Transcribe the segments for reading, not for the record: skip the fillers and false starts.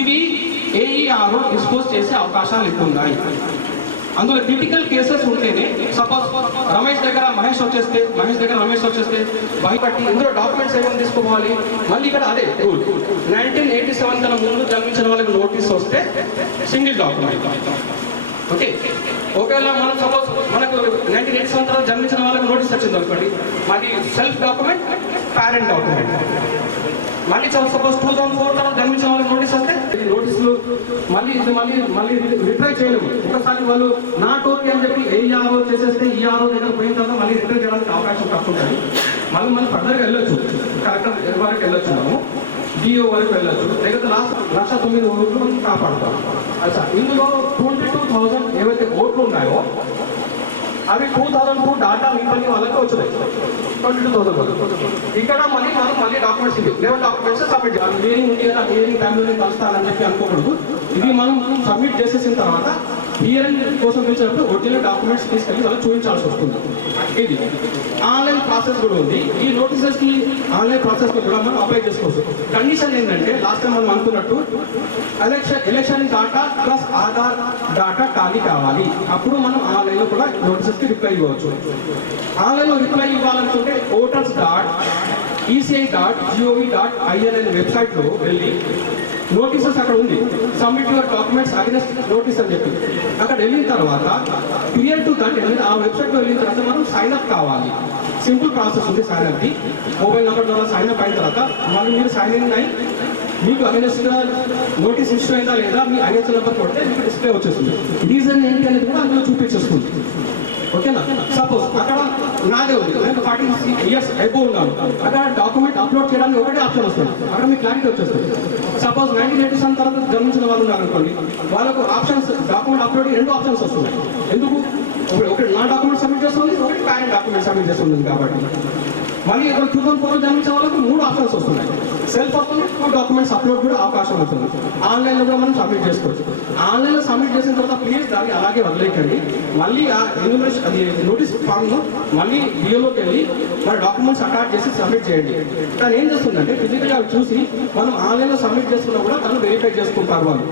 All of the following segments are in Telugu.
ఇవి ఏఈఆర్ డిస్పోజ్ చేసే అవకాశాలు ఎక్కువ ఉన్నాయి. అందులో క్రిటికల్ కేసెస్ ఉంటేనే, సపోజ్ రమేష్ దగ్గర మహేష్ వచ్చేస్తే, మహేష్ దగ్గర రమేష్ వచ్చేస్తే భయపట్టి ఇందులో డాక్యుమెంట్స్ ఏమైనా తీసుకోవాలి. మళ్ళీ ఇక్కడ అదే రూల్ 1987 కన్నా ముందు జన్మించిన వాళ్ళకి నోటీస్ వస్తే సింగిల్ డాక్యుమెంట్. ఓకే, ఒకవేళ మనం సపోజ్ మనకు 1987 తర్వాత జన్మించిన వాళ్ళకి నోటీస్ వచ్చింది అనుకోండి, మాది సెల్ఫ్ డాక్యుమెంట్, పేరెంట్ డాక్యుమెంట్. మళ్ళీ సపోజ్ 2004 తర్వాత జన్మించిన వాళ్ళకి నోటీస్ వస్తే నోటీసులు మళ్ళీ రిట్రై చేయలేము. ఒకసారి వాళ్ళు నాట్ ఓకే అని చెప్పి ఏఆర్ఓ చేసేస్తే ఈఆర్ఓ దగ్గర పోయిన తర్వాత మళ్ళీ రిట్రై చేయడానికి అవకాశం తక్కువ ఉంటుంది. మళ్ళీ ఫర్దర్గా వెళ్ళొచ్చు, కలెక్టర్ వరకు వెళ్ళొచ్చు, మనము డిఓ వరకు వెళ్ళొచ్చు, లేకపోతే లాస్ట్ 1,09,000 మనం కాపాడుతాం. అచ్చా, ఇందులో 22,000 ఏవైతే ఓట్లు ఉన్నాయో అవి 2002 డాటా ఇబ్బంది వాళ్ళకి వచ్చినాయి. 22,000 వరకు ఇక్కడ మళ్ళీ డాక్యుమెంట్స్ ఇవి 11 డాక్యుమెంట్స్ సబ్మిట్ చేయాలి. హియరింగ్ ఉంది కదా, హియరింగ్ టైంలో నేను కలుస్తానని చెప్పి అనుకోకూడదు. ఇవి మనం సబ్మిట్ చేసేసిన తర్వాత హియరింగ్ కోసం పిలిచినప్పుడు ఒరిజినల్ డాక్యుమెంట్స్ తీసుకెళ్ళి వాళ్ళు చూపించాల్సి వస్తుంది. ఇది ఆన్లైన్ ప్రాసెస్ కూడా ఉంది. ఈ నోటీసెస్కి ఆన్లైన్ ప్రాసెస్ కూడా మనం అప్లై చేసుకోవచ్చు. కండిషన్ ఏంటంటే లాస్ట్ టైం మనం అనుకున్నట్టు election data plus Aadhaar data ఖాళీ కావాలి. అప్పుడు మనం ఆన్లైన్లో కూడా నోటీసెస్కి రిప్లై ఇవ్వచ్చు. ఆన్లైన్లో రిప్లై ఇవ్వాలనుకుంటే voters.eci.gov.in అనే వెబ్సైట్లో వెళ్ళి నోటీసెస్ అక్కడ ఉంది, submit your documents against notice అని చెప్పి అక్కడ వెళ్ళిన తర్వాత క్లియర్ టు దట్ ఆ వెబ్సైట్లో వెళ్ళిన తర్వాత మనం సైన్అప్ కావాలి. సింపుల్ ప్రాసెస్ ఉంది సైన్అప్కి. మొబైల్ నెంబర్ ద్వారా సైన్అప్ అయిన తర్వాత మళ్ళీ మీరు సైన్ ఇన్ అయి మీకు అగైనెస్ట్గా నోటీస్ ఇష్యూ అయిందా లేదా మీ అగైనెస్ట్ నెంబర్ కొడితే మీకు డిస్ప్లే వచ్చేస్తుంది. రీజన్ ఏంటి అనేది కూడా అందులో చూపించేస్తుంది. ఓకేనా, సపోజ్ అక్కడ నాదే ఉంది, నేను 40 years అబోవ్ ఉన్నాను, అక్కడ డాక్యుమెంట్ అప్లోడ్ చేయడానికి ఒకటే ఆప్షన్ వస్తుంది, అక్కడ మీకు క్లారిటీ వచ్చేస్తుంది. సపోజ్ 1987 తర్వాత జన్మించిన వాళ్ళు ఉన్నారు అనుకోండి, వాళ్ళకు ఆప్షన్స్ డాక్యుమెంట్ అప్లోడ్ 2 ఆప్షన్స్ వస్తున్నాయి. ఎందుకు? ఒకటి నా డాక్యుమెంట్ సబ్మిట్ చేస్తుంది, ఒకటి పేరెంట్ డాక్యుమెంట్ సబ్మిట్ చేస్తుంది. కాబట్టి మళ్ళీ ఇక్కడ 2004 జన్మించిన వాళ్ళకు 3 ఆప్షన్స్ వస్తున్నాయి. సెల్ఫ్ వస్తుంది, 2 డాక్యుమెంట్స్ అప్లోడ్ కూడా అవకాశం ఉంటుంది. ఆన్లైన్లో కూడా మనం సబ్మిట్ చేసుకోవచ్చు. ఆన్లైన్లో సబ్మిట్ చేసిన తర్వాత ప్లీజ్ దాన్ని అలాగే వదిలేకండి. మళ్ళీ ఆ ఎన్యూమరేషన్ అది నోటీస్ ఫామ్ను మళ్ళీ డిఓలోకి వెళ్ళి మన డాక్యుమెంట్స్ అటాచ్ చేసి సబ్మిట్ చేయండి. తను ఏం చేస్తుందంటే ఫిజికల్గా చూసి మనం ఆన్లైన్లో సబ్మిట్ చేసుకున్నా కూడా తను వెరిఫై చేసుకుంటారు వాళ్ళు.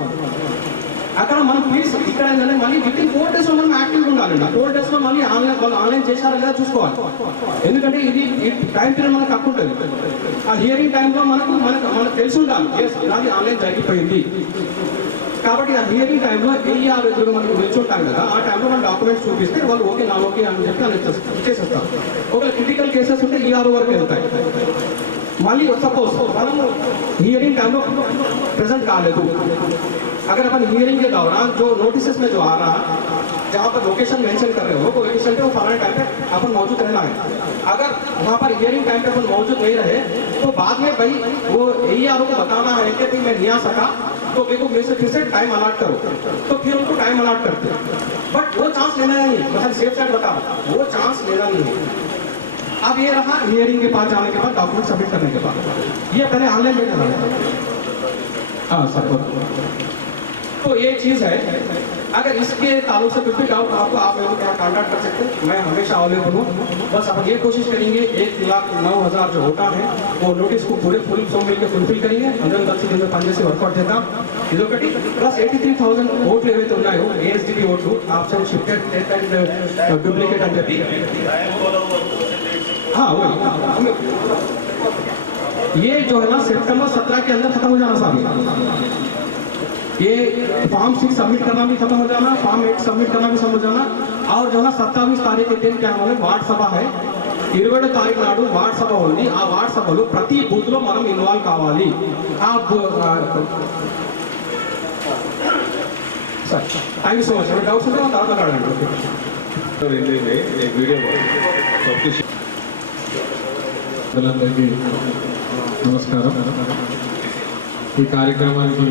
అక్కడ మనం ప్లీజ్ ఇక్కడ ఏంటంటే మళ్ళీ వితిన్ 4 days మనం యాక్టివ్గా ఉండాలండి. 4 days మళ్ళీ ఆన్లైన్ చేశారా లేదా చూసుకోవాలి. ఎందుకంటే ఇది టైం పీరియడ్ మనకు తక్కువ ఉంటుంది. ఆ హియరింగ్ టైంలో మనకు తెలిసి ఉండాలి, అది ఆన్లైన్ జరిగిపోయింది. కాబట్టి ఆ హియరింగ్ టైంలో ఏఆర్ ఎదురుగా మనం నిల్చుంటాం కదా, ఆ టైంలో మనం డాక్యుమెంట్స్ చూపిస్తే వాళ్ళు ఓకే నా ఓకే అని చెప్పి వాళ్ళు చేసేస్తాం. ఒకవేళ క్రిటికల్ కేసెస్ ఉంటే ఈఆర్ వరకు వెళ్తాయి. మళ్ళీ सपोज हम हियरिंग टाइम प्रेजेंट का लेते अगर अपन हियरिंग के दौरान जो नोटिस में जो आ रहा जहाँ पर लोकेशन मेंशन कर रहे हो तो लोकेशन पे वो फलाने टाइम पे अपन मौजूद रहना है। अगर वहाँ पर हियरिंग टाइम पे अपन मौजूद नहीं रहे तो बाद में भाई वो AER को बताना है कि मैं नहीं आ सका तो मेरे को मेरे से फिर से टाइम अलॉट करो, तो फिर उनको टाइम अलॉट करते हैं। बट वो चांस लेना नहीं, मतलब सेफ साइड बताओ वो चांस लेना नहीं है। अब ये रहा हियरिंग के पास जाने के बाद डॉक्यूमेंट सबमिट करने के बाद ये पहले ऑनलाइन में करना है। हाँ सर, तो ये चीज़ है। अगर इसके ताल्लुक से कुछ भी डाउट आपको आप मेरे को क्या कॉन्टैक्ट कर सकते हैं, मैं हमेशा अवेलेबल हूँ। बस अपन ये कोशिश करेंगे 1,09,000 जो वोटर हैं वो नोटिस को पूरे फुल फॉर्म मिलकर फुलफिल करेंगे। 10 दिन में पनिचे वर्कआउट చేద్దాం ఇదొకటి ప్లస్ 83,000 ఓట్లు ఏవైతే ఉన్నాయో ASDP ఓట్లు option shifted death and duplicate అని చెప్పి हाँ वही ये जो है ना सितंबर 17 के अंदर खत्म हो जाना साहब। ये फॉर्म 6 सबमिट करना भी खत्म हो जाना, फॉर्म 8 सबमिट करना भी खत्म हो जाना। और जो है 27 तारीख के दिन क्या हमारे वार्ड सभा है 20 तारीख నాడు వార్డ్ సభ ఉంది। ఆ వార్డ్ సభలో ప్రతి బూత్ లో మనం ఇన్వాల్వ్ కావాలి। ఆ sir thank you so much. Doubts ఉంటే తర్వాత మాట్లాడండి। एक वीडियो सब कुछ అందరికీ నమస్కారం। ఈ కార్యక్రమానికి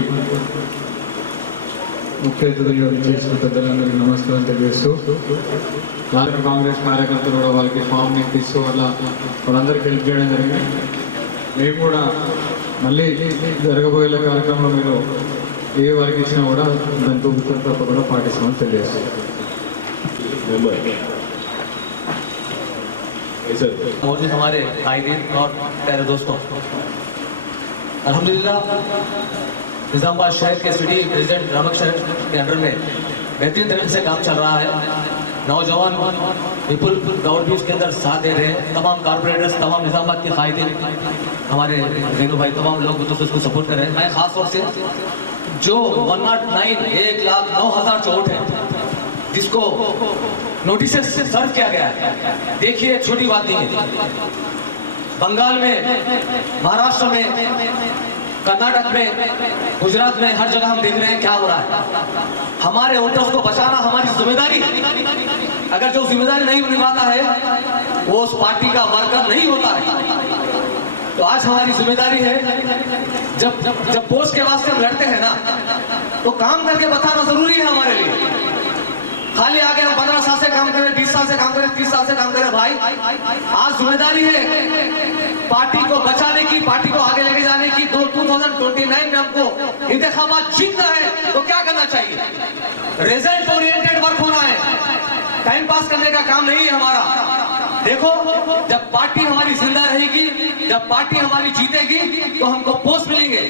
ముఖ్య అతిథిగా చేసిన పెద్దలందరికీ నమస్కారం తెలియజేస్తూ కాంగ్రెస్ కార్యకర్తలు కూడా వాళ్ళకి ఫామ్ నింపిస్తూ వాళ్ళందరికీ హెల్ప్ చేయడం జరిగింది। మేము కూడా మళ్ళీ జరగబోయే కార్యక్రమంలో మీరు ఏ వారికి ఇచ్చినా కూడా దాని తప్పకుండా పాటిస్తామని తెలియజేస్తాం। मौजूद हमारे भाई बहन और प्यारे दोस्तों, अल्हम्दुलिल्लाह निजामाबाद शहर के सिटी प्रेसिडेंट रामकृष्ण के अंडर में बेहतरीन तरीके से काम चल रहा है। नौजवान विपुल गौड़ भी उसके अंदर साथ दे रहे हैं। तमाम कारपोरेटर्स, तमाम निजामाबाद के कायदे, हमारे रेनू भाई, तमाम लोग तो उसको सपोर्ट कर रहे हैं। मैं खास तौर से जो 109 1,09,000 चोट है जिसको नोटिस सर्व किया गया है, देखिए छोटी बात नहीं है। बंगाल में, महाराष्ट्र में, कर्नाटक में, गुजरात में, हर जगह हम देख रहे हैं क्या हो रहा है। हमारे वोटर्स को बचाना हमारी जिम्मेदारी है। अगर जो जिम्मेदारी नहीं निभाता है वो उस पार्टी का वर्कर नहीं होता है। तो आज हमारी जिम्मेदारी है, जब पोस्ट के वास्ते हम लड़ते हैं ना, तो काम करके बताना जरूरी है हमारे लिए। खाली आगे हम 15 साल से काम करें, 20 साल से काम करें, 30 साल से काम करें, भाई आज जिम्मेदारी है पार्टी को बचाने की, पार्टी को आगे लेके जाने की। 2029 में हमको इंतखाबात जीतना है तो क्या करना चाहिए? रिजल्ट ओरिएंटेड वर्क होना है, टाइम पास करने का काम नहीं है हमारा। देखो, जब पार्टी हमारी जिंदा रहेगी, जब पार्टी हमारी जीतेगी तो हमको पोस्ट मिलेंगे।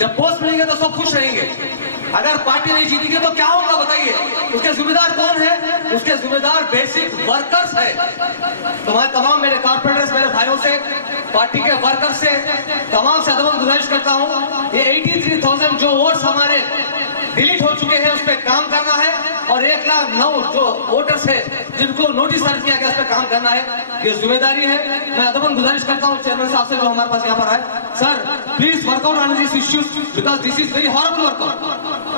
जब पोस्ट मिलेंगे तो सब खुश रहेंगे। अगर पार्टी नहीं जीतेगी तो क्या होगा बताइए? उसके जिम्मेदार कौन है? उसके जिम्मेदार बेसिक वर्कर्स है। तो मैं तमाम मेरे कॉर्पोरेटर्स, मेरे भाइयों से, पार्टी के वर्कर्स से, तमाम से अदब गुजारिश करता हूँ, ये 83,000 जो वोट्स हमारे डिलीट हो चुके हैं उस पर काम करना है, और 1,09,000 जो वोटर्स है जिनको नोटिस सर्व किया गया उस पर काम करना है। ये जिम्मेदारी है। मैं अदबन गुजारिश करता हूँ चेयरमैन साहब से जो हमारे पास यहाँ पर है, sir please workout on this issues because this is very horrible workout.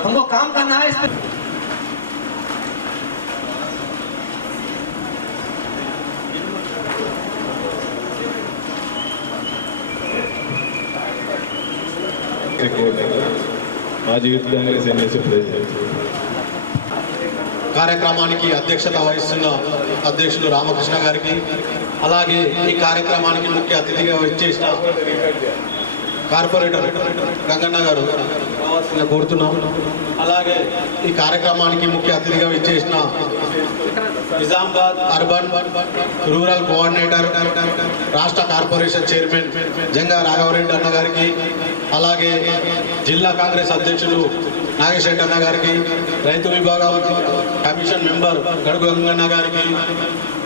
हमको काम करना है इस पर। మాజీ యూత్ కాంగ్రెస్ ఎన్ఎస్ఏ ప్రెసిడెంట్ కార్యక్రమానికి అధ్యక్షత వహిస్తున్న అధ్యక్షులు రామకృష్ణ గారికి, అలాగే ఈ కార్యక్రమానికి ముఖ్య అతిథిగా వచ్చేసిన కార్పొరేటర్ గంగన్న గారు రావాల్సిందిగా కోరుతున్నాం. అలాగే ఈ కార్యక్రమానికి ముఖ్య అతిథిగా వచ్చేసిన నిజామాబాద్ అర్బన్ రూరల్ కోఆర్డినేటర్ రాష్ట్ర కార్పొరేషన్ చైర్మన్ జంగా రాఘవరెడ్డి అన్న గారికి, అలాగే జిల్లా కాంగ్రెస్ అధ్యక్షులు నాగేశ్వర అన్న గారికి, రైతు విభాగం కమిషన్ మెంబర్ గడుగు గంగన్న గారికి,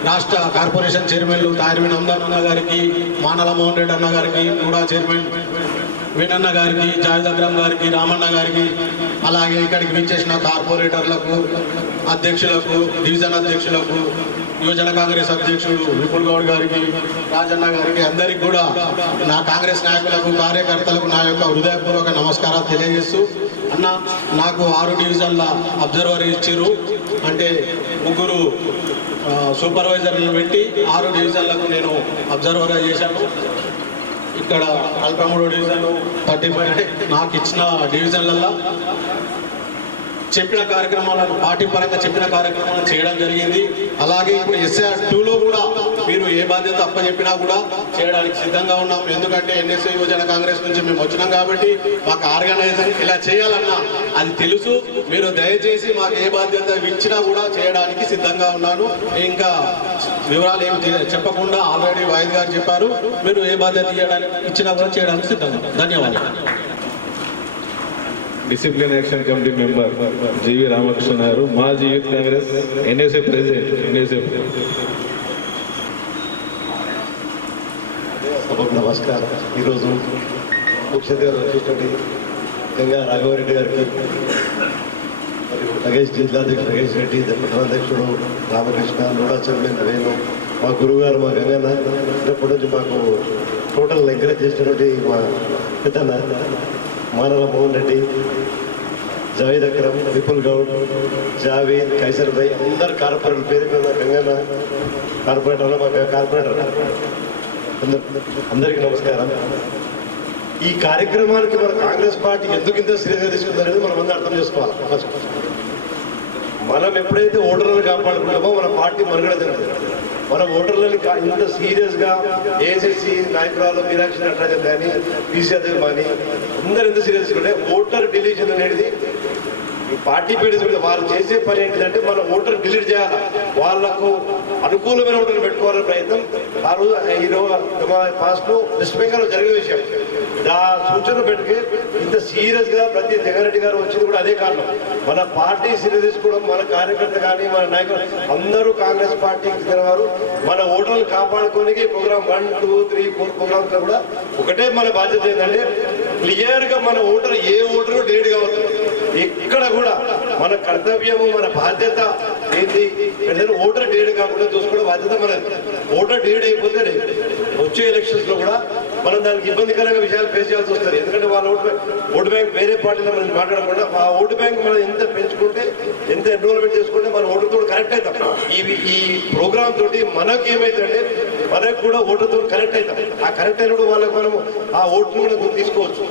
రాష్ట్ర కార్పొరేషన్ చైర్మన్లు తాయిర్విన్ అమ్దాన్ అన్న గారికి, మానల మోహన్ రెడ్డి అన్న గారికి, కూడా చైర్మన్ వీణన్న గారికి, జావేద్ అక్రమ్ గారికి, రామన్న గారికి, అలాగే ఇక్కడికి విచ్చేసిన కార్పొరేటర్లకు, అధ్యక్షులకు, డివిజన్ అధ్యక్షులకు, యువజన కాంగ్రెస్ అధ్యక్షుడు విపుల్ గౌడ్ గారికి, రాజన్న గారికి, అందరికీ కూడా నా కాంగ్రెస్ నాయకులకు, కార్యకర్తలకు నా యొక్క హృదయపూర్వక నమస్కారాలు తెలియజేస్తూ, అన్న నాకు 6 డివిజన్ల అబ్జర్వర్ ఇచ్చారు. అంటే 3 సూపర్వైజర్లను పెట్టి 6 డివిజన్లకు నేను అబ్జర్వర్గా చేశాను. ఇక్కడ 43 డివిజన్లు 35 అంటే నాకు ఇచ్చిన డివిజన్లలో చెప్పిన కార్యక్రమాలను, పార్టీ పరంగా చెప్పిన కార్యక్రమాలను చేయడం జరిగింది. అలాగే ఇప్పుడు SR 2లో కూడా మీరు ఏ బాధ్యత అప్పచెప్పినా కూడా చేయడానికి సిద్ధంగా ఉన్నాం. ఎందుకంటే ఎన్ఎస్ఏ యువజన కాంగ్రెస్ నుంచి మేము వచ్చినాం కాబట్టి మాకు ఆర్గనైజర్ ఇలా చేయాలన్నా అది తెలుసు. మీరు దయచేసి మాకు ఏ బాధ్యత ఇచ్చినా కూడా చేయడానికి సిద్ధంగా ఉన్నాను. ఇంకా వివరాలు ఏమి చెప్పకుండా ఆల్రెడీ వాయిద్ గారు చెప్పారు. మీరు ఏ బాధ్యత ఇచ్చినా కూడా చేయడానికి సిద్ధంగా. ధన్యవాదాలు. డిసిప్లిన్ యాక్షన్ కమిటీ మెంబర్ జీవి రామకృష్ణ గారు, మాజీ యూత్ కాంగ్రెస్ ఎన్ఎస్ఏ ప్రెసిడెంట్. సభకు నమస్కారం. ఈరోజు ముఖ్య అతిథిగా వచ్చేటువంటి గంగా రాఘవరెడ్డి గారికి, మరియు నగేష్ జిల్లాధ్యక్షుడు నగేష్ రెడ్డి, అధ్యక్షుడు రామకృష్ణ, నూడా చైర్మన్ వేణు, మా గురువుగారు మా గంగన్న, చిన్నప్పటి నుంచి మాకు టోటల్ ఎంకరేజ్ చేసినటువంటి మా పెద్దన్న మానల మోహన్ రెడ్డి, జావేద్ అక్రమ్, విపుల్ గౌడ్, జావేద్, కైసర్ భాయ్, అందరు కార్పొరేటర్ పేరు మీద గంగన్న కార్పొరేటర్లు, మా కార్పొరేటర్ అందరికీ నమస్కారం. ఈ కార్యక్రమానికి మన కాంగ్రెస్ పార్టీ ఎందుకు ఇంత సీరియస్గా తీసుకుందనేది మనం అందరూ అర్థం చేసుకోవాలి. ఫస్ట్ మనం ఎప్పుడైతే ఓటర్లను కాపాడుకుంటామో మన పార్టీ మనుగడ తిరుగుతుంది. మనం ఓటర్లని ఇంత సీరియస్గా ఏఎస్ఎస్సి నాయకురాలు మీనాక్షి నటరాజన్ కానీ, పీసీ అధ్యక్షులు కానీ అందరూ ఎంత సీరియస్గా ఉంటే ఓటర్ డిలీషన్ అనేది ఈ పార్టీ పేరు వాళ్ళు చేసే పని ఏంటిదంటే మన ఓటర్ డిలీట్ చేయాలి, వాళ్లకు అనుకూలమైన ఓటర్లు పెట్టుకోవాలనే ప్రయత్నం ఆ రోజు ఈరోజు పాస్ట్లో వెస్ట్ బెంగాల్లో జరిగిన విషయం. ఆ సూచన పెట్టుకే ఇంత సీరియస్గా ప్రతి జగన్రెడ్డి గారు వచ్చింది కూడా అదే కారణం. మన పార్టీ సీరియస్ తీసుకోవడం, మన కార్యకర్త కానీ మన నాయకులు అందరూ కాంగ్రెస్ పార్టీకి చెందిన వారు. మన ఓటర్లు కాపాడుకోనికి ప్రోగ్రామ్ 1, 2, 3, 4 ప్రోగ్రామ్స్ కూడా ఒకటే మన బాధ్యత ఏంటంటే క్లియర్గా మన ఓటర్ ఏ ఓటరు డేట్ కావద్దు. ఎక్కడ కూడా మన కర్తవ్యము మన బాధ్యత ఏంటి అంటే ఓటర్ డేట్ కాకుండా చూసుకోవడం బాధ్యత మనది. ఓటర్ డేట్ అయిపోతే వచ్చే ఎలక్షన్స్ లో కూడా మనం దానికి ఇబ్బందికరంగా విషయాలు ఫేస్ చేయాల్సి వస్తుంది. ఎందుకంటే వాళ్ళ ఓటు బ్యాంక్ వేరే పార్టీలో మనం మాట్లాడకుండా ఆ ఓటు బ్యాంక్ మనం ఎంత పెంచుకుంటే, ఎంత ఎన్రోల్మెంట్ చేసుకుంటే మన ఓటుతో కరెక్ట్ అవుతాం. ఈ ప్రోగ్రామ్ తోటి మనకి ఏమైతుందంటే మనకు కూడా ఓటుతో కరెక్ట్ అవుతాం. ఆ కరెక్ట్ అయినప్పుడు వాళ్ళకి మనం ఆ ఓటును కూడా తీసుకోవచ్చు.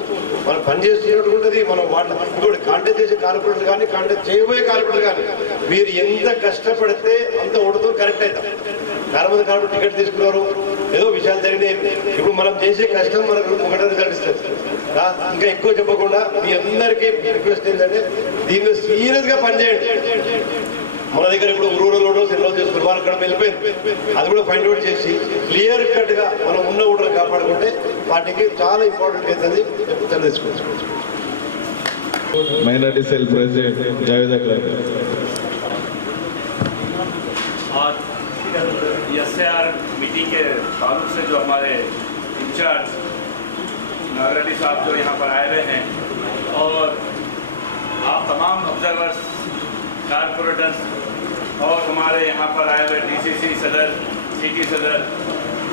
మనం పనిచేసేటట్టు ఉంటుంది. మనం వాళ్ళ ఇంకోటి కాంటాక్ట్ చేసే కార్పొరేటర్ కానీ కాంటాక్ట్ చేయబోయే కార్పొరేటర్ కానీ మీరు ఎంత కష్టపడితే అంత ఓటుతో కరెక్ట్ అవుతాం. చాలా మంది కార్పొరేటర్ టికెట్ తీసుకున్నారు, ఏదో విషయాలు జరిగినాయి. ఇప్పుడు మనం చేసే కష్టం మనకు ఒకటి కనిపిస్తుంది. ఇంకా ఎక్కువ చెప్పకుండా మీ అందరికీ రిక్వెస్ట్ ఏంటంటే దీన్ని సీరియస్గా పనిచేయండి. మన దగ్గర ఇప్పుడు రూరల్ ఓటర్స్ ఎన్రోల్ చేసుకుని వారు అక్కడ వెళ్ళిపోయింది. అది కూడా ఫైండ్ అవుట్ చేసి క్లియర్ కట్గా మనం ఉన్న ఓటర్లు కాపాడుకుంటే పార్టీకి చాలా ఇంపార్టెంట్ అవుతుంది. తెలుసుకోవచ్చు. Minority cell president Javed Akram. आज एसआर मीटिंग के ताल्लुक से जो हमारे इंचार्ज नागरेड्डी साहब जो यहाँ पर आए हुए हैं और आप तमाम ऑब्जर्वर्स, कारपोरेटर्स और हमारे यहाँ पर आए हुए डीसीसी सदर, सिटी सदर,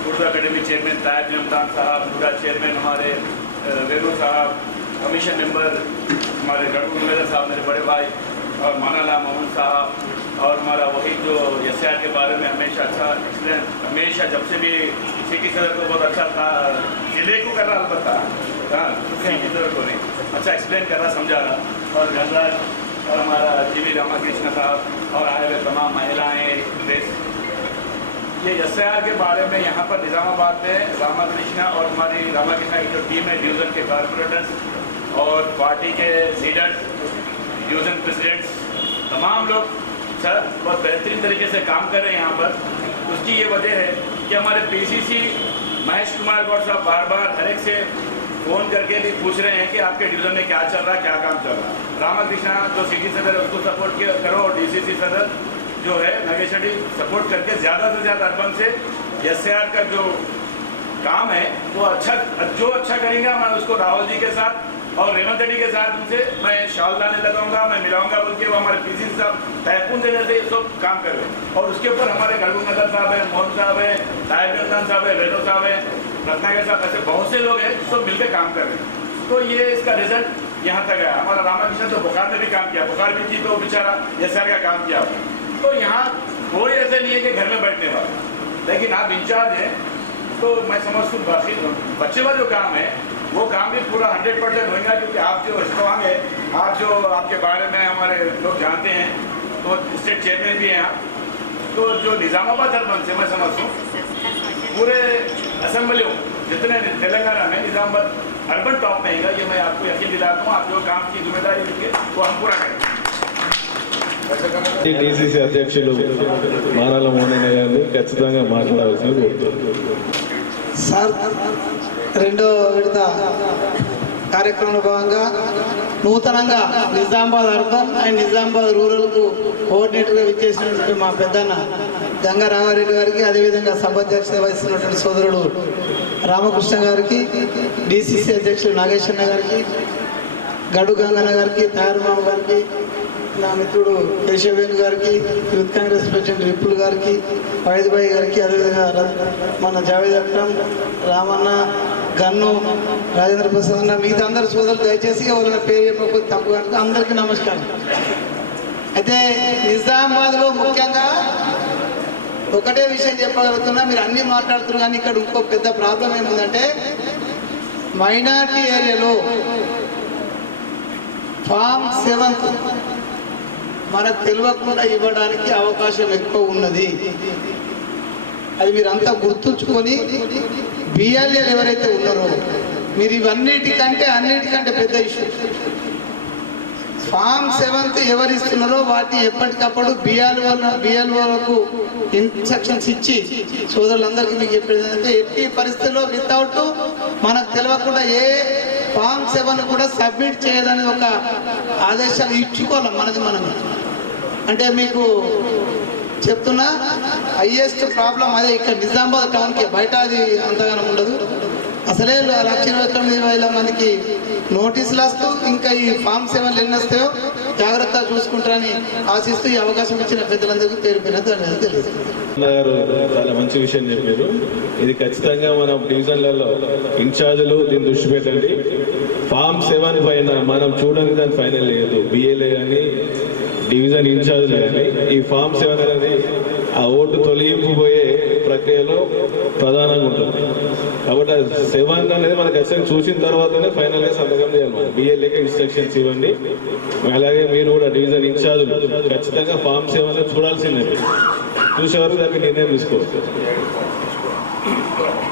उर्दू अकेडमी चेयरमैन तायब निमतान साहब, पूरा चेयरमैन हमारे वेणु साहब, कमीशन मेंबर हमारे गढ़ साहब, मेरे बड़े भाई, और मानाला मोहन साहब, और हमारा वही जो एसआर के बारे में हमेशा अच्छा एक्सप्लेन, हमेशा जब से भी सिटी सदर को बहुत अच्छा था, जिले को कर रहा अलबत्ता, हाँ सिटी सदर को नहीं अच्छा एक्सप्लेन कर रहा, समझा रहा, और गणराज और हमारा जीवी रामाकृष्ण साहब और आए हुए तमाम महिलाएँ देश, ये एसआर के बारे में यहाँ पर निज़ामाबाद में रामाकृष्ण और हमारी रामाकृष्ण की जो टीम है, डिवीज़न के कारपोरेटर्स और पार्टी के लीडर्स, डिवीज़न प्रेसिडेंट्स, तमाम लोग सर बहुत बेहतरीन तरीके से काम कर रहे हैं यहाँ पर। उसकी ये वजह है कि हमारे पीसीसी महेश कुमार गौड़ साहब बार बार हर एक से फ़ोन करके भी पूछ रहे हैं कि आपके डिवीज़न में क्या चल रहा है, क्या काम चल रहा है। रामाकृष्णा जो सिटी सदर है उसको सपोर्ट करो और डीसीसी सदर जो है नागेश रेड्डी सपोर्ट करके ज़्यादा से ज़्यादा अर्बन से एसआर का जो काम है वो अच्छा करेंगे। मैं उसको राहुल जी के साथ और रेवंत रेड्डी के साथ उनसे मैं शाल लाने लगाऊंगा, मैं मिलाऊंगा बोल के वो हमारे पीसी साहब तयपून से जैसे सब काम कर रहे हैं। और उसके ऊपर हमारे गढ़गुंगदर साहब है, मोहन साहब है, तायब साहब है, रेडो साहब है, रत्नाकर साहब, ऐसे बहुत से लोग हैं सब मिलकर काम कर रहे हैं। तो ये इसका रिजल्ट यहाँ तक आया। हमारा रामाकृष्ण तो बुखार में भी काम किया, बुखार भी थी तो बेचारा एसआर का काम किया। तो यहाँ कोई ऐसे नहीं है कि घर में बैठने वाला, लेकिन आप इंचार्ज हैं तो मैं समझता हूँ बच्चे वाला जो काम है वो काम भी पूरा 100% होगा, क्योंकि आप जो स्ट्रॉन्ग है, आप जो आपके बारे में हमारे लोग जानते हैं, तो स्टेट चेयरमैन भी हैं यहाँ। तो जो निज़ामाबाद अर्बन से मैं समझता हूँ पूरे असेंबलियों जितने तेलंगाना में निज़ामाबाद अर्बन टॉप में है, ये मैं आपको यकीन दिलाता हूँ। आप जो काम की जिम्मेदारी लेंगे वो हम पूरा करेंगे। డీసీసీ అధ్యక్షులు మానాల మోహన్ గారు ఖచ్చితంగా మాట్లాడాల్సింది కోరుతున్నాను. సార్, రెండో విడత కార్యక్రమంలో భాగంగా నూతనంగా నిజామాబాద్ అర్బన్ అండ్ నిజామాబాద్ రూరల్కు కోఆర్డినేటర్గా విచ్చేసినటువంటి మా పెద్దన్న గంగా రామారెడ్డి గారికి, అదేవిధంగా సభాధ్యక్షత వహిస్తున్నటువంటి సోదరుడు రామకృష్ణ గారికి, డిసిసి అధ్యక్షుడు నాగేశ్వర గారికి, గడు గంగన్న గారికి, తయారుమామ గారికి, నా మిత్రుడు కేశవేణు గారికి, యూత్ కాంగ్రెస్ ప్రెసిడెంట్ రిప్పుల్ గారికి, వైద్యబాయి గారికి, అదేవిధంగా మన జావేద్ అక్రమ్, రామన్న, గన్ను, రాజేంద్ర ప్రసాద్ అన్న, మిగతా అందరు సోదరులు దయచేసి ఎవరైనా పేరు చెప్పకపోతే తప్పు కనుక అందరికీ నమస్కారం. అయితే నిజామాబాద్లో ముఖ్యంగా ఒకటే విషయం చెప్పగలుగుతున్నా, మీరు అన్నీ మాట్లాడుతున్నారు కానీ ఇక్కడ ఇంకో పెద్ద ప్రాబ్లం ఏముందంటే మైనారిటీ ఏరియాలో ఫామ్ 7 మనకు తెలియకుండా ఇవ్వడానికి అవకాశం ఎక్కువ ఉన్నది. అది మీరంతా గుర్తుంచుకొని బిఎల్ఏలు ఎవరైతే ఉన్నారో మీరు అన్నిటికంటే పెద్ద ఇష్యూ ఫామ్ 7 ఎవరు ఇస్తున్నారో వాటి ఎప్పటికప్పుడు బిఎల్ఓలకు ఇన్స్ట్రక్షన్స్ ఇచ్చి సోదరులందరికీ మీకు చెప్పేది ఏంటంటే ఎట్టి పరిస్థితుల్లో వితౌట్ మనకు తెలియకుండా ఏ ఫామ్ 7 కూడా సబ్మిట్ చేయదని ఒక ఆదేశాలు ఇచ్చుకోవాలి మనది మనమే. అంటే మీకు చెప్తున్నా హైయెస్ట్ ప్రాబ్లం అదే ఇక్కడ నిజామాబాద్ టౌన్కి, బయట అది అంతగానం ఉండదు. అసలే 1,29,000 మందికి నోటీసులు వస్తూ ఇంకా ఈ ఫామ్ 7 ఎన్ని వస్తాయో జాగ్రత్తగా చూసుకుంటారని ఆశిస్తూ ఈ అవకాశం ఇచ్చిన పెద్దలందరికీ పేరు పేరు ధన్యవాదాలు తెలియజేస్తున్నాను. గారు చాలా మంచి విషయం చెప్పారు. ఇది ఖచ్చితంగా మనం డివిజన్లలో ఇన్ఛార్జీలు దీన్ని దృష్టి పెట్టండి. ఫామ్ 7 పైన మనం చూడడానికి దాని ఫైనల్ లేదు. బిఏలే కానీ డివిజన్ ఇన్ఛార్జీలు కానీ ఈ ఫామ్ 7 అనేది ఆ ఓటు తొలగింపు పోయే ప్రక్రియలో ప్రధానంగా ఉంటుంది. కాబట్టి 7 అనేది మనకు ఖచ్చితంగా చూసిన తర్వాతనే ఫైనల్గా సంతకం చేయాలి. మనం బిఏలేక ఇన్స్ట్రక్షన్స్ ఇవ్వండి. అలాగే మీరు కూడా డివిజన్ ఇన్ఛార్జీలు ఖచ్చితంగా ఫామ్ 7 చూడాల్సిందే. చూసేవారు దానికి నిర్ణయం తీసుకోవచ్చు.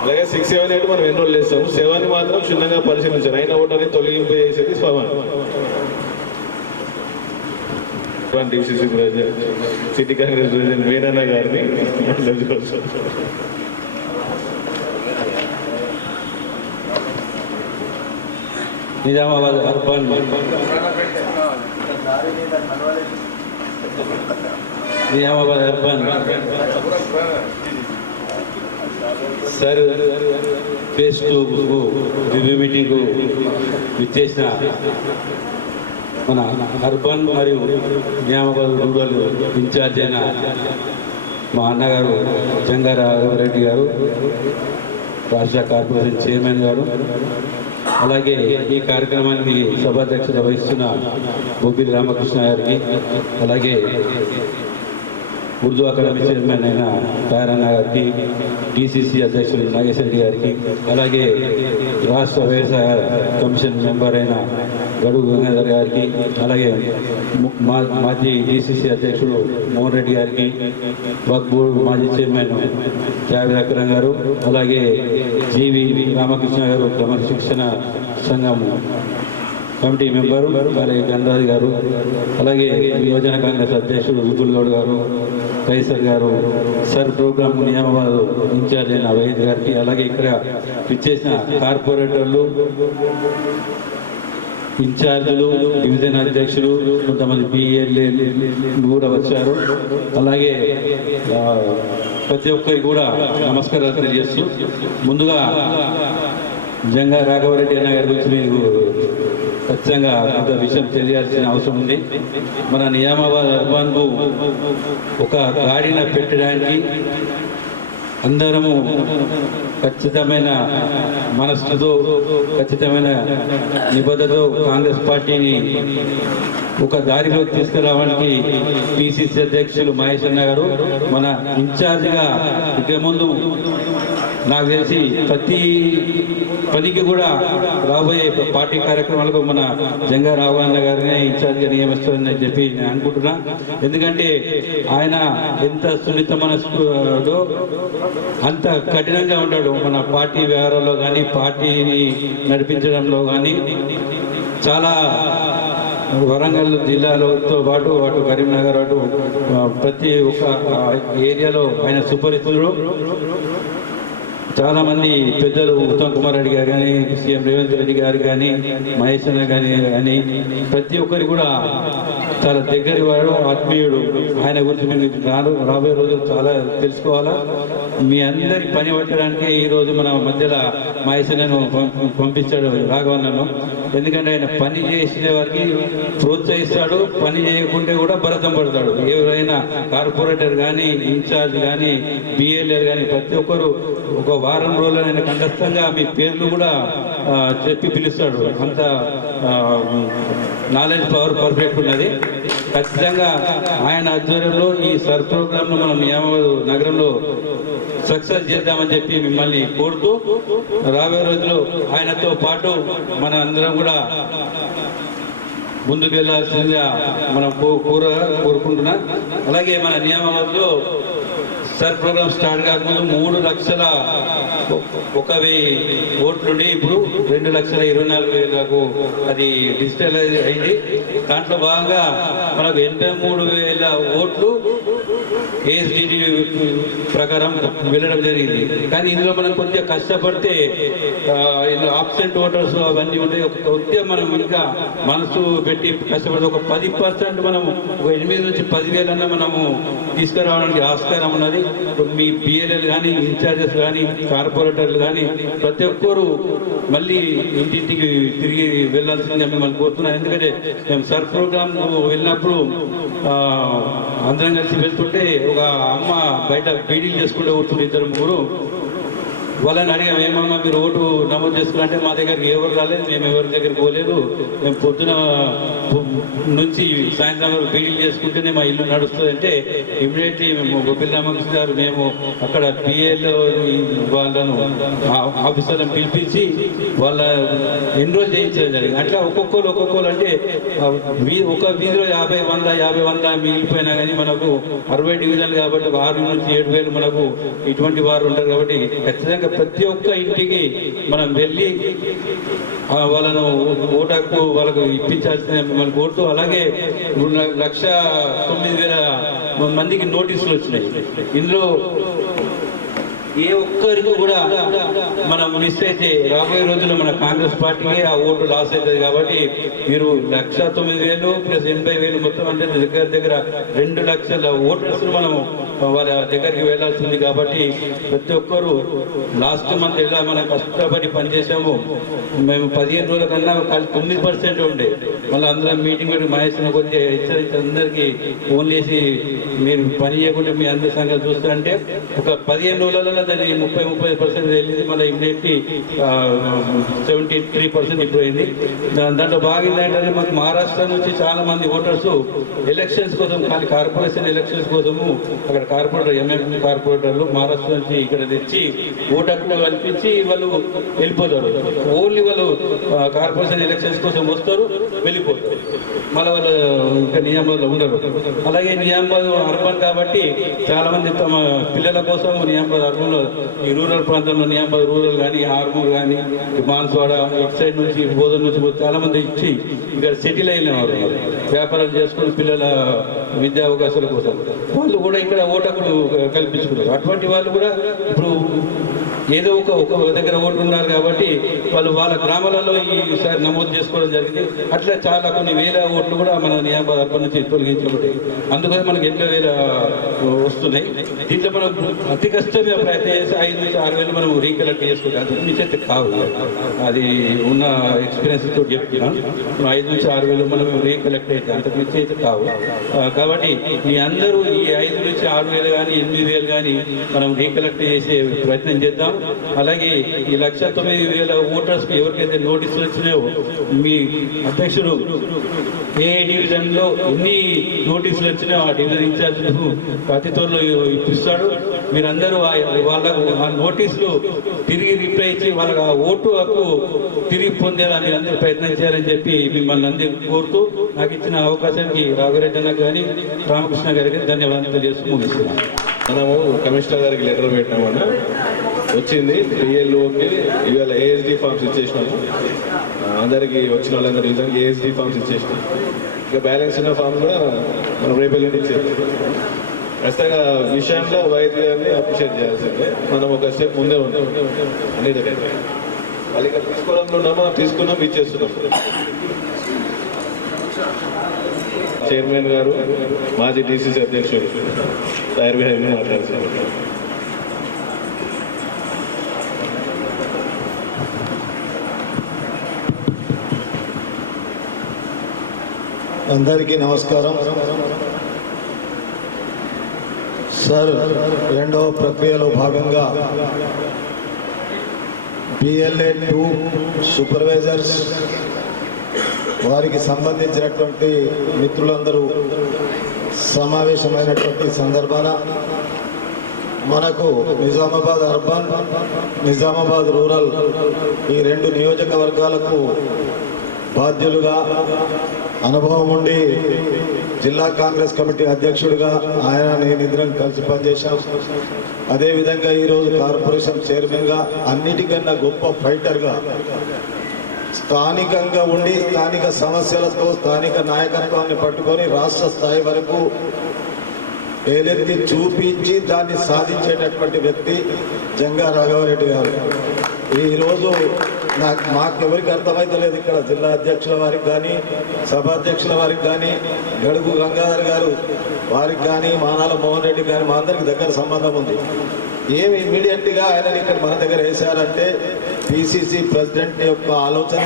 అలాగే 6, 7, 8 మనం ఎన్రోల్ చేస్తాము. 7 మాత్రం క్షుణ్ణంగా పరిశీలించారు. అయిన ఓటర్ని తొలగింపు చేసేది 7. DCC president, city Congress president Veeranna గారిని Nizamabad urban sir phase 2 review మీటింగ్కు విచ్చేసిన మన అర్బన్ మరియు నిజామాబాద్ రూరల్ ఇన్ఛార్జ్ అయిన మా అన్నగారు జంగారాఘవరెడ్డి గారు, రాష్ట్ర కార్పొరేషన్ చైర్మన్ గారు, అలాగే ఈ కార్యక్రమానికి సభాధ్యక్షత వహిస్తున్న బొబ్బిలి రామకృష్ణ గారికి, అలాగే ఉర్దూ అకాడమీ చైర్మన్ అయిన తారన్న గారికి, డిసిసి అధ్యక్షులు నాగేశ్వర రెడ్డి గారికి, అలాగే రాష్ట్ర వ్యవసాయ కమిషన్ మెంబర్ అయిన గడుగు గంగాధర్ గారికి, అలాగే మాజీ డిసిసి అధ్యక్షుడు మోహన్ రెడ్డి గారికి, వక్ఫ్ బోర్డు మాజీ చైర్మన్ జావేద్ అక్రమ్ గారు, అలాగే జీవి రామకృష్ణ గారు క్రమశిక్షణ సంఘం కమిటీ మెంబరు, అలాగే గంధాది గారు, అలాగే యువజన కాంగ్రెస్ అధ్యక్షుడు విపుల్ గౌడ్ గారు, కైసర్ గారు, సర్ ప్రోగ్రామ్ నియామాబాద్ ఇన్ఛార్జ్ అయిన వైద్య గారికి, అలాగే ఇక్కడ ఇచ్చేసిన కార్పొరేటర్లు, ఇన్ఛార్జీలు, డివిజన్ అధ్యక్షులు, కొంతమంది బిఎల్ఏ కూడా వచ్చారు. అలాగే ప్రతి ఒక్కరికి కూడా నమస్కారాలు తెలియజేస్తూ, ముందుగా జంగా రాఘవరెడ్డి అన్న గారి గురించి మీకు ఖచ్చితంగా కొంత విషయం తెలియాల్సిన అవసరం ఉంది. మన నిజామాబాద్ అర్బన్కు ఒక గాడిన పెట్టడానికి అందరము ఖచ్చితమైన మనస్సుతో, ఖచ్చితమైన నిబద్ధతతో కాంగ్రెస్ పార్టీని ఒక దారిలో తీసుకురావడానికి పిసిసి అధ్యక్షులు మహేష్ అన్న గారు మన ఇన్ఛార్జిగా ఇక ముందు నాకు తెలిసి ప్రతి పనికి కూడా రాబోయే పార్టీ కార్యక్రమాలకు మన జంగా రాఘవన్న గారిని ఇన్ఛార్జిగా నియమిస్తారని చెప్పి నేను అనుకుంటున్నా. ఎందుకంటే ఆయన ఎంత సున్నిత మనస్కుడో అంత కఠినంగా ఉంటాడు. మన పార్టీ వ్యవహారాల్లో కానీ, పార్టీని నడిపించడంలో కానీ చాలా వరంగల్ జిల్లాలోతో పాటు అటు కరీంనగర్ అటు ప్రతి ఒక్క ఏరియాలో ఆయన సుపరిచితుడు. చాలా మంది పెద్దలు ఉత్తమ్ కుమార్ రెడ్డి గారు కానీ, సీఎం రేవంత్ రెడ్డి గారు కానీ, మహేష్ అన్న కానీ ప్రతి ఒక్కరి కూడా చాలా దగ్గరి వాడు, ఆత్మీయుడు. ఆయన గురించి మీరు రాబోయే రోజులు చాలా తెలుసుకోవాలా. మీ అందరి పని పట్టడానికి ఈరోజు మన మధ్యలో మహేష్ అన్నను పంపించాడు రాఘవన్నను. ఎందుకంటే ఆయన పని చేసే వారికి ప్రోత్సహిస్తాడు, పని చేయకుంటే కూడా భరతం పడతాడు. ఎవరైనా కార్పొరేటర్ కానీ, ఇన్ఛార్జ్ కానీ, బిఎల్ఏ కానీ ప్రతి ఒక్కరు ఒక వారం రోజులు ఆయన కంఠస్థంగా మీ పేర్లు కూడా చెప్పి పిలుస్తాడు. అంత నాలెడ్జ్ పవర్ పర్ఫెక్ట్ ఉన్నది. ఖచ్చితంగా ఆయన ఆధ్వర్యంలో ఈ సర్ ప్రోగ్రాంను మనం నిజామాబాద్ నగరంలో సక్సెస్ చేద్దామని చెప్పి మిమ్మల్ని కోరుతూ, రాబోయే రోజులు ఆయనతో పాటు మన అందరం కూడా ముందుకు వెళ్ళాల్సిందిగా మనం కోరుకుంటున్నా. అలాగే మన నియామాబాద్లో సర్ ప్రోగ్రామ్ స్టార్ట్ కాకముందు 3 లక్షల 1,000 ఓట్లుండి ఇప్పుడు 2,24,000 అది డిజిటలైజ్ అయింది. దాంట్లో భాగంగా మనకు 83,000 ఓట్లు ఏఎస్డిడి ప్రకారం వెళ్ళడం జరిగింది. కానీ ఇందులో మనం కొద్దిగా కష్టపడితే ఇందులో ఆబ్సెంట్ ఓటర్స్ అవన్నీ ఉంటాయి. కొద్దిగా మనం ఇంకా మనసు పెట్టి కష్టపడితే ఒక 10% మనం 8 నుంచి 10,000 అన్న మనము తీసుకురావడానికి ఆస్కారం ఉన్నది. మీ పిఎల్ఎల్ కానీ, ఇన్ఛార్జెస్ కానీ, కార్పొరేటర్లు కానీ ప్రతి ఒక్కరు మళ్ళీ ఇంటింటికి తిరిగి వెళ్ళాల్సిందిగా మిమ్మల్ని కోరుతున్నాం. ఎందుకంటే మేము సర్ ప్రోగ్రామ్ వెళ్ళినప్పుడు అందరం కలిసి వెళ్తుంటే ఒక అమ్మ బయట బీడీలు చేసుకుంటూ కూర్చుని 2-3 వాళ్ళని అడిగాం, ఏమమ్మా మీరు ఓటు నమోదు చేసుకున్నారంటే మా దగ్గరికి ఎవరు రాలేదు, మేము ఎవరి దగ్గరికి పోలేదు, మేము పొద్దున నుంచి సాయంత్రం వరకు బీడీలు చేసుకుంటేనే మా ఇల్లు నడుస్తుంది అంటే ఇమ్మీడియట్లీ మేము గోపిల్రామకృష్ణ గారు మేము అక్కడ పిఏలో వాళ్ళను ఆఫీసర్లను పిలిపించి వాళ్ళ ఎన్రోల్ చేయించడం జరిగింది. అట్లా ఒక్కొక్కరు అంటే ఒక వీధిలో 50-100 మిగిలిపోయినా కానీ మనకు 60 డివిజన్లు కాబట్టి 6 నుంచి 7,000 మనకు ఇటువంటి వారు ఉంటారు. కాబట్టి ఖచ్చితంగా ప్రతి ఒక్క ఇంటికి మనం వెళ్ళి వాళ్ళను ఓటాకు వాళ్ళకు ఇప్పించాల్సిన మనం కోరుతూ, అలాగే 1,09,000 మందికి నోటీసులు వచ్చినాయి. ఇందులో ఏ ఒక్కరికి కూడా మనం మిస్ అయితే రాబోయే రోజుల్లో మన కాంగ్రెస్ పార్టీకి ఆ ఓటు లాస్ అవుతుంది. కాబట్టి మీరు 1,09,000 ప్లస్ 80,000 మొత్తం అంటే దగ్గర 2 లక్షల ఓటర్స్ మనం వాళ్ళ దగ్గరికి వెళ్ళాల్సింది. కాబట్టి ప్రతి ఒక్కరు లాస్ట్ మంత్ ఎలా మనం కష్టపడి పనిచేసాము, మేము 15 రోజుల కన్నా 9% ఉండే, మళ్ళీ అందరం మీటింగ్ పెట్టి మహేశ్వరం కొద్దిగా హెచ్చరించి అందరికీ ఫోన్ చేసి మీరు పని చేయకుండా మీ అందరి సంగతి చూస్తారంటే ఒక 15 రోజులలో దాన్ని 30% వెళ్ళింది. మళ్ళీ ఇమ్మీడియట్లీ 73% ఇప్పుడు అయింది. దాంట్లో బాగా ఏంటంటే మాకు మహారాష్ట్ర నుంచి చాలా మంది ఓటర్స్ ఎలక్షన్స్ కోసం, కార్పొరేషన్ ఎలక్షన్స్ కోసము అక్కడ కార్పొరేటర్ ఎంఎంపీ కార్పొరేటర్లు మహారాష్ట్ర నుంచి ఇక్కడ తెచ్చి ఓటు హక్కు కల్పించి వాళ్ళు వెళ్ళిపోతారు. ఓన్లీ వాళ్ళు కార్పొరేషన్ ఎలక్షన్స్ కోసం వస్తారు, వెళ్ళిపోతారు, మళ్ళీ వాళ్ళు ఇంకా నిజామాబాద్లో ఉండరు. అలాగే నిజామాబాద్ అర్బన్ కాబట్టి చాలా మంది తమ పిల్లల కోసం నిజామాబాద్ అర్బన్లో ఈ రూరల్ ప్రాంతంలో నిజామాబాద్ రూరల్ కానీ, ఆర్మూర్ కానీ, మాన్స్వాడ ఇటు సైడ్ నుంచి బోధన నుంచి చాలా మంది ఇచ్చి ఇక్కడ సెటిల్ అయిన వారు వ్యాపారాలు చేసుకుని పిల్లల విద్యా అవకాశాల కోసం వాళ్ళు కూడా ఇక్కడ ఓటకులు కల్పించుకున్నారు. అటువంటి వాళ్ళు కూడా ఇప్పుడు ఏదో ఒక దగ్గర ఓట్లు ఉన్నారు కాబట్టి వాళ్ళు వాళ్ళ గ్రామాలలో ఈసారి నమోదు చేసుకోవడం జరిగింది. అట్లా చాలా కొన్ని వేల ఓట్లు కూడా మన నిజామాబాద్ అర్బన్ నుంచి తొలగించబడ్డాయి. అందుకని మనకు 80,000 వస్తున్నాయి. దీంట్లో మనం అతి కష్టంగా ప్రయత్నం చేసి 5 నుంచి 6,000 మనం రీకలెక్ట్ చేసుకుంటాం. అది మీ చేత కావు, అది ఉన్న ఎక్స్పీరియన్స్ తోటి చెప్తున్నాను. 5 నుంచి 6,000 మనం రీకలెక్ట్ అయితే అంత మీ చేత కావు. కాబట్టి మీ అందరూ ఈ 5 నుంచి 6,000 కానీ 8,000 కానీ మనం రీకలెక్ట్ చేసే ప్రయత్నం చేద్దాం. అలాగే ఈ 1,09,000 ఓటర్స్కి ఎవరికైతే నోటీసులు వచ్చినాయో మీ అధ్యక్షుడు ఏ డివిజన్లో ఎన్ని నోటీసులు వచ్చినాయో ఆ డివిజన్ ఇన్ఛార్జ్లకు అతి త్వరలో ఇప్పిస్తాడు. మీరందరూ వాళ్ళకు ఆ నోటీసులు తిరిగి రిప్లై ఇచ్చి వాళ్ళకి ఆ ఓటు హక్కు తిరిగి పొందేలా మీరు అందరూ ప్రయత్నం చేయాలని చెప్పి మిమ్మల్ని అందరూ కోరుతూ నాకు ఇచ్చిన అవకాశానికి రాఘవరెడ్డి అన్న కానీ రామకృష్ణ గారికి ధన్యవాదాలు తెలియజేస్తూ ముగిస్తున్నాను. మనము కమిషనర్ గారికి లెటర్ పెట్టినామన్నా వచ్చింది. పిఎల్ఓకి ఇవాళ ఏఎస్డి ఫార్మ్స్ ఇచ్చేసినాము. అందరికీ వచ్చిన వాళ్ళందరూ ఏఎస్డి ఫార్మ్స్ ఇచ్చేసినాం. ఇంకా బ్యాలెన్స్ ఉన్న ఫార్మ్స్ కూడా మనం రేపు వెళ్ళి ఇచ్చేది. ఖచ్చితంగా విషయంలో వైద్య గారిని అప్రిషియేట్ చేయాల్సిందే. మనం ఒక స్టెప్ ముందే ఉంటాం అన్ని దగ్గర. వాళ్ళు ఇక్కడ తీసుకోవడంలో ఉన్నామా, తీసుకున్నాం, ఇచ్చేస్తున్నాం. చైర్మన్ గారు, మాజీ డిసిసి అధ్యక్షుడు తయారు మాట్లాడుతున్నారు. అందరికీ నమస్కారం. సార్, రెండవ ప్రక్రియలో భాగంగా PLA 2 సూపర్వైజర్స్ వారికి సంబంధించినటువంటి మిత్రులందరూ సమావేశమైనటువంటి సందర్భాన మనకు నిజామాబాద్ అర్బన్, నిజామాబాద్ రూరల్ ఈ 2 నియోజకవర్గాలకు బాధ్యులుగా అనుభవం ఉండి జిల్లా కాంగ్రెస్ కమిటీ అధ్యక్షుడిగా ఆయన నేను ఇద్దరం కలిసి పనిచేశాం. అదేవిధంగా ఈరోజు కార్పొరేషన్ చైర్మన్గా అన్నిటికన్నా గొప్ప ఫైటర్గా స్థానికంగా ఉండి స్థానిక సమస్యలతో స్థానిక నాయకత్వాన్ని పట్టుకొని రాష్ట్ర స్థాయి వరకు ఏలెత్తి చూపించి దాన్ని సాధించేటటువంటి వ్యక్తి జంగా రాఘవరెడ్డి గారు. ఈరోజు మాకెవరికి అర్థమైతలేదు ఇక్కడ జిల్లా అధ్యక్షుల వారికి కానీ సభాధ్యక్షుల వారికి కానీ గడుగు గంగాధర్ గారు వారికి కానీ మానాల మోహన్ రెడ్డి కానీ మా అందరికి దగ్గర సంబంధం ఉంది. ఏమి ఇమీడియట్గా ఆయన ఇక్కడ మన దగ్గర వేశారంటే పిసిసి ప్రెసిడెంట్ యొక్క ఆలోచన,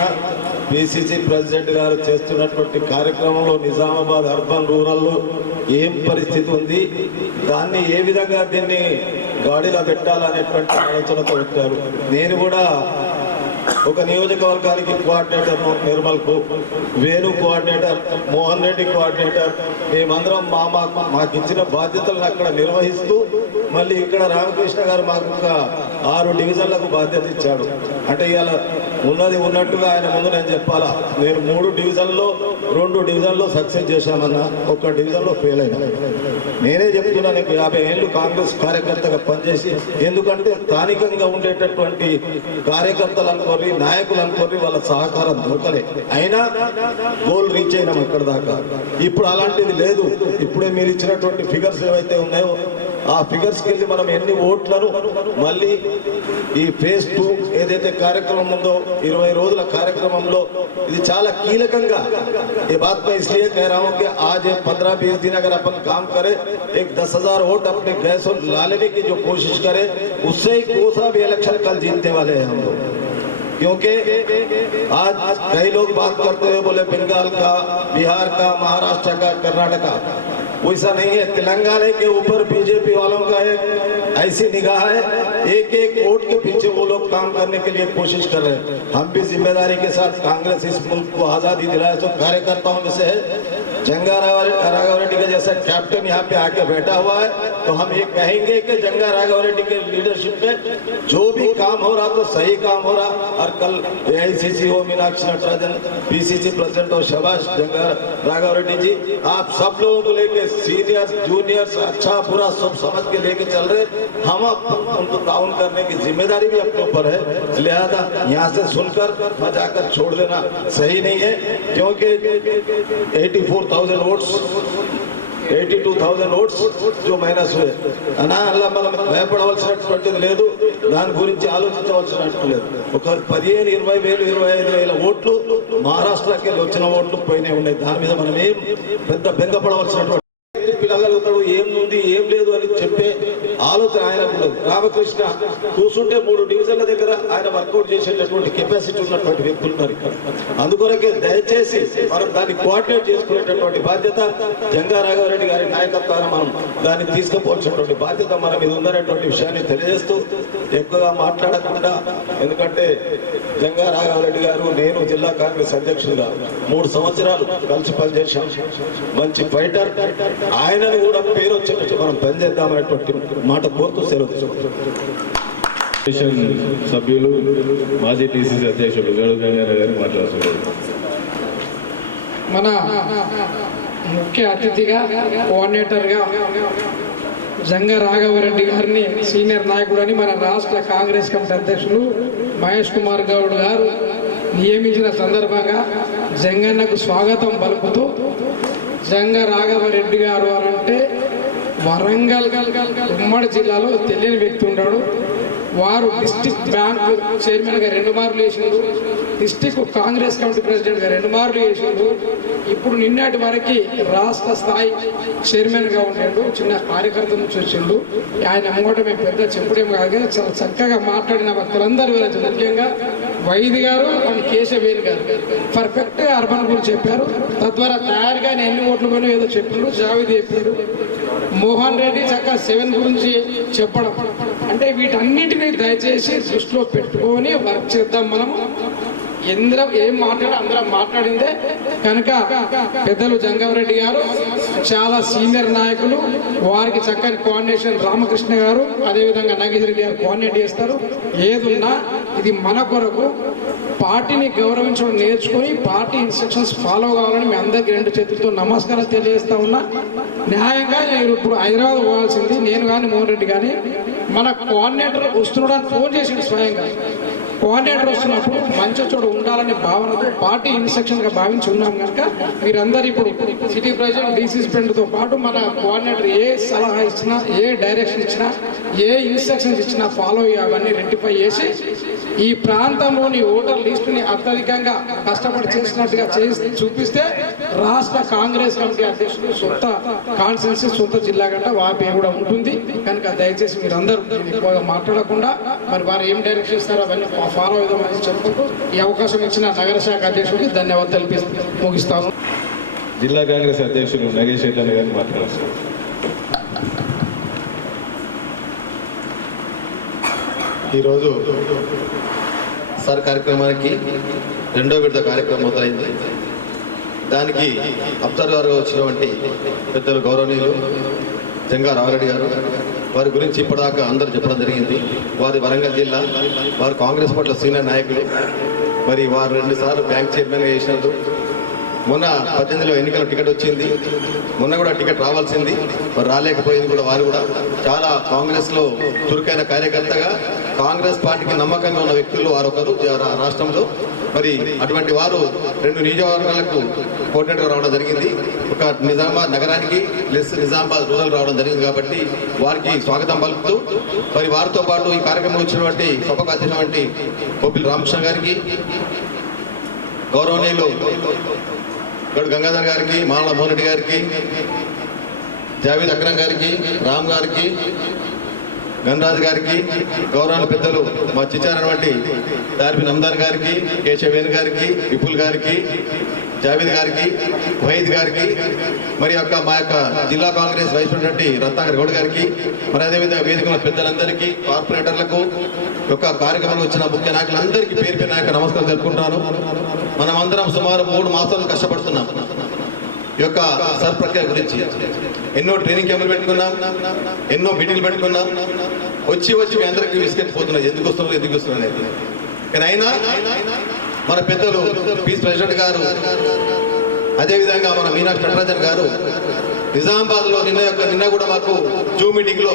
పిసిసి ప్రెసిడెంట్ గారు చేస్తున్నటువంటి కార్యక్రమంలో నిజామాబాద్ అర్బన్ రూరల్లో ఏం పరిస్థితి ఉంది, దాన్ని ఏ విధంగా దీన్ని గాడిలో పెట్టాలనేటువంటి ఆలోచనతో వచ్చారు. నేను కూడా ఒక నియోజకవర్గానికి కోఆర్డినేటర్ నిర్మల్కు, వేణు కోఆర్డినేటర్, మోహన్ రెడ్డి కోఆర్డినేటర్, మేమందరం మాకు ఇచ్చిన బాధ్యతలను అక్కడ నిర్వహిస్తూ మళ్ళీ ఇక్కడ రామకృష్ణ గారు మాకు ఒక 6 డివిజన్లకు బాధ్యత ఇచ్చాడు. అంటే ఇవాళ ఉన్నది ఉన్నట్టుగా ఆయన ముందు నేను చెప్పాలా, నేను 3 డివిజన్లో 2 డివిజన్లో సక్సెస్ చేశామన్నా, 1 డివిజన్లో ఫెయిల్ అయినా. నేనే చెప్తున్నా, నీకు 50 ఏళ్ళు కాంగ్రెస్ కార్యకర్తగా పనిచేసి, ఎందుకంటే స్థానికంగా ఉండేటటువంటి కార్యకర్తలు అనుకోని నాయకులు అనుకోని వాళ్ళ సహకారం దొరకలే, అయినా గోల్ రీచ్ అయినాం ఇక్కడ దాకా. ఇప్పుడు అలాంటిది లేదు. ఇప్పుడే మీరు ఇచ్చినటువంటి ఫిగర్స్ ఏవైతే ఉన్నాయో ఆ ఫిగర్స్కి వెళ్ళి మనం ఎన్ని ఓట్లను మళ్ళీ ఈ ఫేజ్ 2 ఏదైతే కార్యక్రమం ఉందో 20 రోజుల కార్యక్రమంలో ఇది చాలా కీలకంగా. ये बात मैं इसलिए कह रहा हूँ कि आज 15-20 दिन अगर अपन काम करें, एक 10,000 वोट अपने गैस और लाने की जो कोशिश करें, उससे ही कोसा भी इलेक्शन कल जीतने वाले हैं हम लोग. क्योंकि आज कई लोग बात करते हुए बोले बंगाल का, बिहार का, महाराष्ट्र का, कर्नाटका, वैसा नहीं है. तेलंगाना के ऊपर बीजेपी वालों का एक ऐसी निगाह है, एक वोट के पीछे वो लोग काम करने के लिए कोशिश कर रहे हैं. हम भी जिम्मेदारी के साथ कांग्रेस इस मुल्क को आजादी दिलाए तो कार्यकर्ताओं में से है. जंगा राघवरेड्डी का जैसा कैप्टन यहाँ पे आके बैठा हुआ है, तो हम ये कहेंगे कि जंगा राघवरेड्डी के लीडरशिप में जो भी काम हो रहा तो सही काम हो रहा. और कल AICC हो मीनाक्षी नटराजन, PCC प्रेसिडेंट और शाबाश जंगा राघवरेड्डी जी, आप सब लोगों को लेके सीनियर जूनियर्स अच्छा बुरा सब समझ के लेके चल रहे. हम उनको ताउन करने की जिम्मेदारी भी अपने ऊपर है. लिहाजा यहाँ से सुनकर मजाकर छोड़ देना सही नहीं है, क्योंकि 84,000 वोट्स 82,000 ఓట్స్ जो మైనస్ అలా మనం భయపడవలసినటువంటిది లేదు, దాని గురించి ఆలోచించవలసినట్టు లేదు. ఒక 15,000, 20,000, 25,000 ఓట్లు మహారాష్ట్రకి వచ్చిన ఓట్లు పోయినాయి ఉన్నాయి. దాని మీద మనం ఏం పెద్ద బెంగపడవలసినటువంటి పిలగలుగుతాడు, ఏముంది ఏం లేదు అని చెప్పే ఆలోచన ఆయనకు లేదు. రామకృష్ణ చూస్తుంటే 3 డివిజన్ల దగ్గర ఆయన వర్కౌట్ చేసేటటువంటి కెపాసిటీ ఉన్నటువంటి వ్యక్తులు ఉన్నారు ఇక్కడ. అందుకొరకే దయచేసి మనం దాన్ని కోఆర్డినేట్ చేసుకునేటటువంటి బాధ్యత జంగా రాఘవరెడ్డి గారి నాయకత్వాన్ని మనం దాన్ని తీసుకుపోవాల్సినటువంటి బాధ్యత మన మీద ఉందనేటువంటి విషయాన్ని తెలియజేస్తూ ఎక్కువగా మాట్లాడకుండా, ఎందుకంటే జంగా రాఘవరెడ్డి గారు నేను జిల్లా కాంగ్రెస్ అధ్యక్షుడిగా 3 సంవత్సరాలు కలిసి పనిచేశాం. మంచి ఫైటర్, ఆయనను కూడా పేరు వచ్చేటట్టు మనం పనిచేద్దామనేటువంటి మాట కోరుతూ సెలవు. సభ్యులు మాజీ PCC అధ్యక్షుడు గడుగు గంగాధర్ గారు మాట్లాడుతున్నారు. మన ముఖ్య అతిథిగా కోఆర్డినేటర్గా జంగా రాఘవరెడ్డి గారిని సీనియర్ నాయకుడని మన రాష్ట్ర కాంగ్రెస్ కమిటీ అధ్యక్షులు మహేష్ కుమార్ గౌడ్ గారు నియమించిన సందర్భంగా జంగన్నకు స్వాగతం పలుకుతూ, జంగా రాఘవరెడ్డి గారు అంటే వరంగల్ ఉమ్మడి జిల్లాలో తెలియని వ్యక్తి ఉన్నాడు. వారు డిస్ట్రిక్ట్ బ్యాంక్ చైర్మన్గా 2 మార్లు చేసిండు, డిస్ట్రిక్ట్ కాంగ్రెస్ కమిటీ ప్రెసిడెంట్గా 2 మార్లు చేసిండు. ఇప్పుడు నిన్నటి వరకు రాష్ట్ర స్థాయి చైర్మన్గా ఉండాడు. చిన్న కార్యకర్త నుంచి వచ్చిండు. ఆయన అమ్మట మేము పెద్ద చెప్పుడేం కాదు, చాలా చక్కగా మాట్లాడిన భక్తులందరూ ముఖ్యంగా వైద్య గారు అండ్ కేశవేణి గారు పర్ఫెక్ట్గా అర్బన్ గురించి చెప్పారు. తద్వారా తయారుగా ఎన్ని ఓట్లు పోయినా ఏదో చెప్పిండు, జావేద్ చెప్పాడు. మోహన్ రెడ్డి చక్కగా 7 గురించి చెప్పడం, అంటే వీటన్నిటిని దయచేసి దృష్టిలో పెట్టుకొని వర్క్ చేద్దాం. మనము ఏం మాట్లాడి అందరం మాట్లాడిందే కనుక పెద్దలు జంగారెడ్డి గారు చాలా సీనియర్ నాయకులు, వారికి చక్కని కోఆర్డినేషన్ రామకృష్ణ గారు అదేవిధంగా నాగేశ్వర రెడ్డి గారు కోఆర్డినేట్ చేస్తారు. ఏదున్నా ఇది మన కొరకు పార్టీని గౌరవించడం నేర్చుకొని పార్టీ ఇన్స్ట్రక్షన్స్ ఫాలో కావాలని మీ అందరికీ 2 చేతులతో నమస్కారం తెలియజేస్తా ఉన్నా. న్యాయంగా నేను ఇప్పుడు హైదరాబాద్ పోవాల్సింది నేను కానీ మోహన్ రెడ్డి కానీ మన కోఆర్డినేటర్ వస్తున్నాడని ఫోన్ చేసిండు స్వయంగా. కోఆర్డినేటర్ వస్తున్నప్పుడు మంచి చోట ఉండాలనే భావనతో పార్టీ ఇన్స్ట్రక్షన్గా భావించి ఉన్నాం కనుక మీరందరూ ఇప్పుడు సిటీ ప్రెసిడెంట్ డీసీసీ ప్రెసిడెంట్తో పాటు మన కోఆర్డినేటర్ ఏ సలహా ఇచ్చినా ఏ డైరెక్షన్ ఇచ్చినా ఏ ఇన్స్ట్రక్షన్స్ ఇచ్చినా ఫాలో అయ్యి అవన్నీ రెక్టిఫై చేసి ఈ ప్రాంతంలోని ఓటర్ లిస్టుని అత్యధికంగా కష్టపడి చేసినట్టుగా చూపిస్తే రాష్ట్ర కాంగ్రెస్ కమిటీ అధ్యక్షుడు సొంత కాన్స్టిట్యున్సీ సొంత జిల్లా గంట వాపే కూడా ఉంటుంది కనుక దయచేసి మీరు అందరూ ఎక్కువగా మాట్లాడకుండా మరి వారు ఏం డైరెక్షన్ ఇస్తారో అవన్నీ ఫాలో అవుదామని చెప్పుకుంటూ ఈ అవకాశం ఇచ్చిన నగర శాఖ అధ్యక్షుడికి ధన్యవాదాలు ముగిస్తాను. జిల్లా కాంగ్రెస్ అధ్యక్షులు నగేష్ రెడ్డి అన్న గారిని మాట్లాడారు. ఈరోజు సార్ కార్యక్రమానికి 2వ విడత కార్యక్రమం మొదలైంది. దానికి అబ్జర్వర్గా వచ్చినటువంటి పెద్దలు గౌరవనీయులు జంగా రాఘవరెడ్డి గారు, వారి గురించి ఇప్పటిదాకా అందరూ చెప్పడం జరిగింది. వారి వరంగల్ జిల్లా, వారు కాంగ్రెస్ పార్టీలో సీనియర్ నాయకులు. మరి వారు 2 సార్లు బ్యాంక్ చైర్మన్గా చేసినారు. మొన్న 18లో ఎన్నికల టికెట్ వచ్చింది, మొన్న కూడా టికెట్ రావాల్సింది, మరి రాలేకపోయింది కూడా. వారు కూడా చాలా కాంగ్రెస్లో చురుకైన కార్యకర్తగా కాంగ్రెస్ పార్టీకి నమ్మకంగా ఉన్న వ్యక్తులు వారు ఒకరు రాష్ట్రంలో. మరి అటువంటి వారు 2 నియోజకవర్గాలకు కోఆర్డినేటర్గా రావడం జరిగింది. ఒక నిజామాబాద్ నగరానికి ప్లస్ నిజామాబాద్ రూరల్ రావడం జరిగింది. కాబట్టి వారికి స్వాగతం పలుకుతూ మరి వారితో పాటు ఈ కార్యక్రమంలో వచ్చినటువంటి సభకు అధ్యక్షులైనటువంటి బొబ్బిలి రామకృష్ణ గారికి, గౌరవనీయులు గడు గంగాధర్ గారికి, మానవ మోహన్ రెడ్డి గారికి, జావేద్ అక్రమ్ గారికి, రామ్ గారికి, గణరాజ్ గారికి, గౌరవ పెద్దలు మా చిచ్చారటువంటి దార్బి నమ్దార్ గారికి, కేశవేణ్ గారికి, విపుల్ గారికి, జావేద్ గారికి, వహీద్ గారికి, మరి మా యొక్క జిల్లా కాంగ్రెస్ వైస్ ప్రెసిడెంట్ రత్నాకర్ గౌడ్ గారికి, మరి అదేవిధంగా వేదికల పెద్దలందరికీ, కార్పొరేటర్లకు, యొక్క కార్యక్రమంలో వచ్చిన ముఖ్య నాయకులందరికీ పేరు పేరు నాయక నమస్కారం తెలుపుకుంటాను. మనం అందరం సుమారు 3 మాసాలు కష్టపడుతున్నాం ఈ యొక్క సర్ ప్రక్రియ గురించి. ఎన్నో ట్రైనింగ్ క్యాంపులు పెట్టుకున్నాం, ఎన్నో మీటింగ్లు పెట్టుకున్నాం. వచ్చి మీ అందరికీ విసిగెత్తిపోతున్నారు ఎందుకు వస్తున్నారు అనేది. కానీ అయినా మన పెద్దలు పీస్ ప్రెసిడెంట్ గారు, అదేవిధంగా మన మీనాక్షి నటరాజన్ గారు నిజామాబాద్లో నిన్న కూడా మాకు జూమ్ మీటింగ్ లో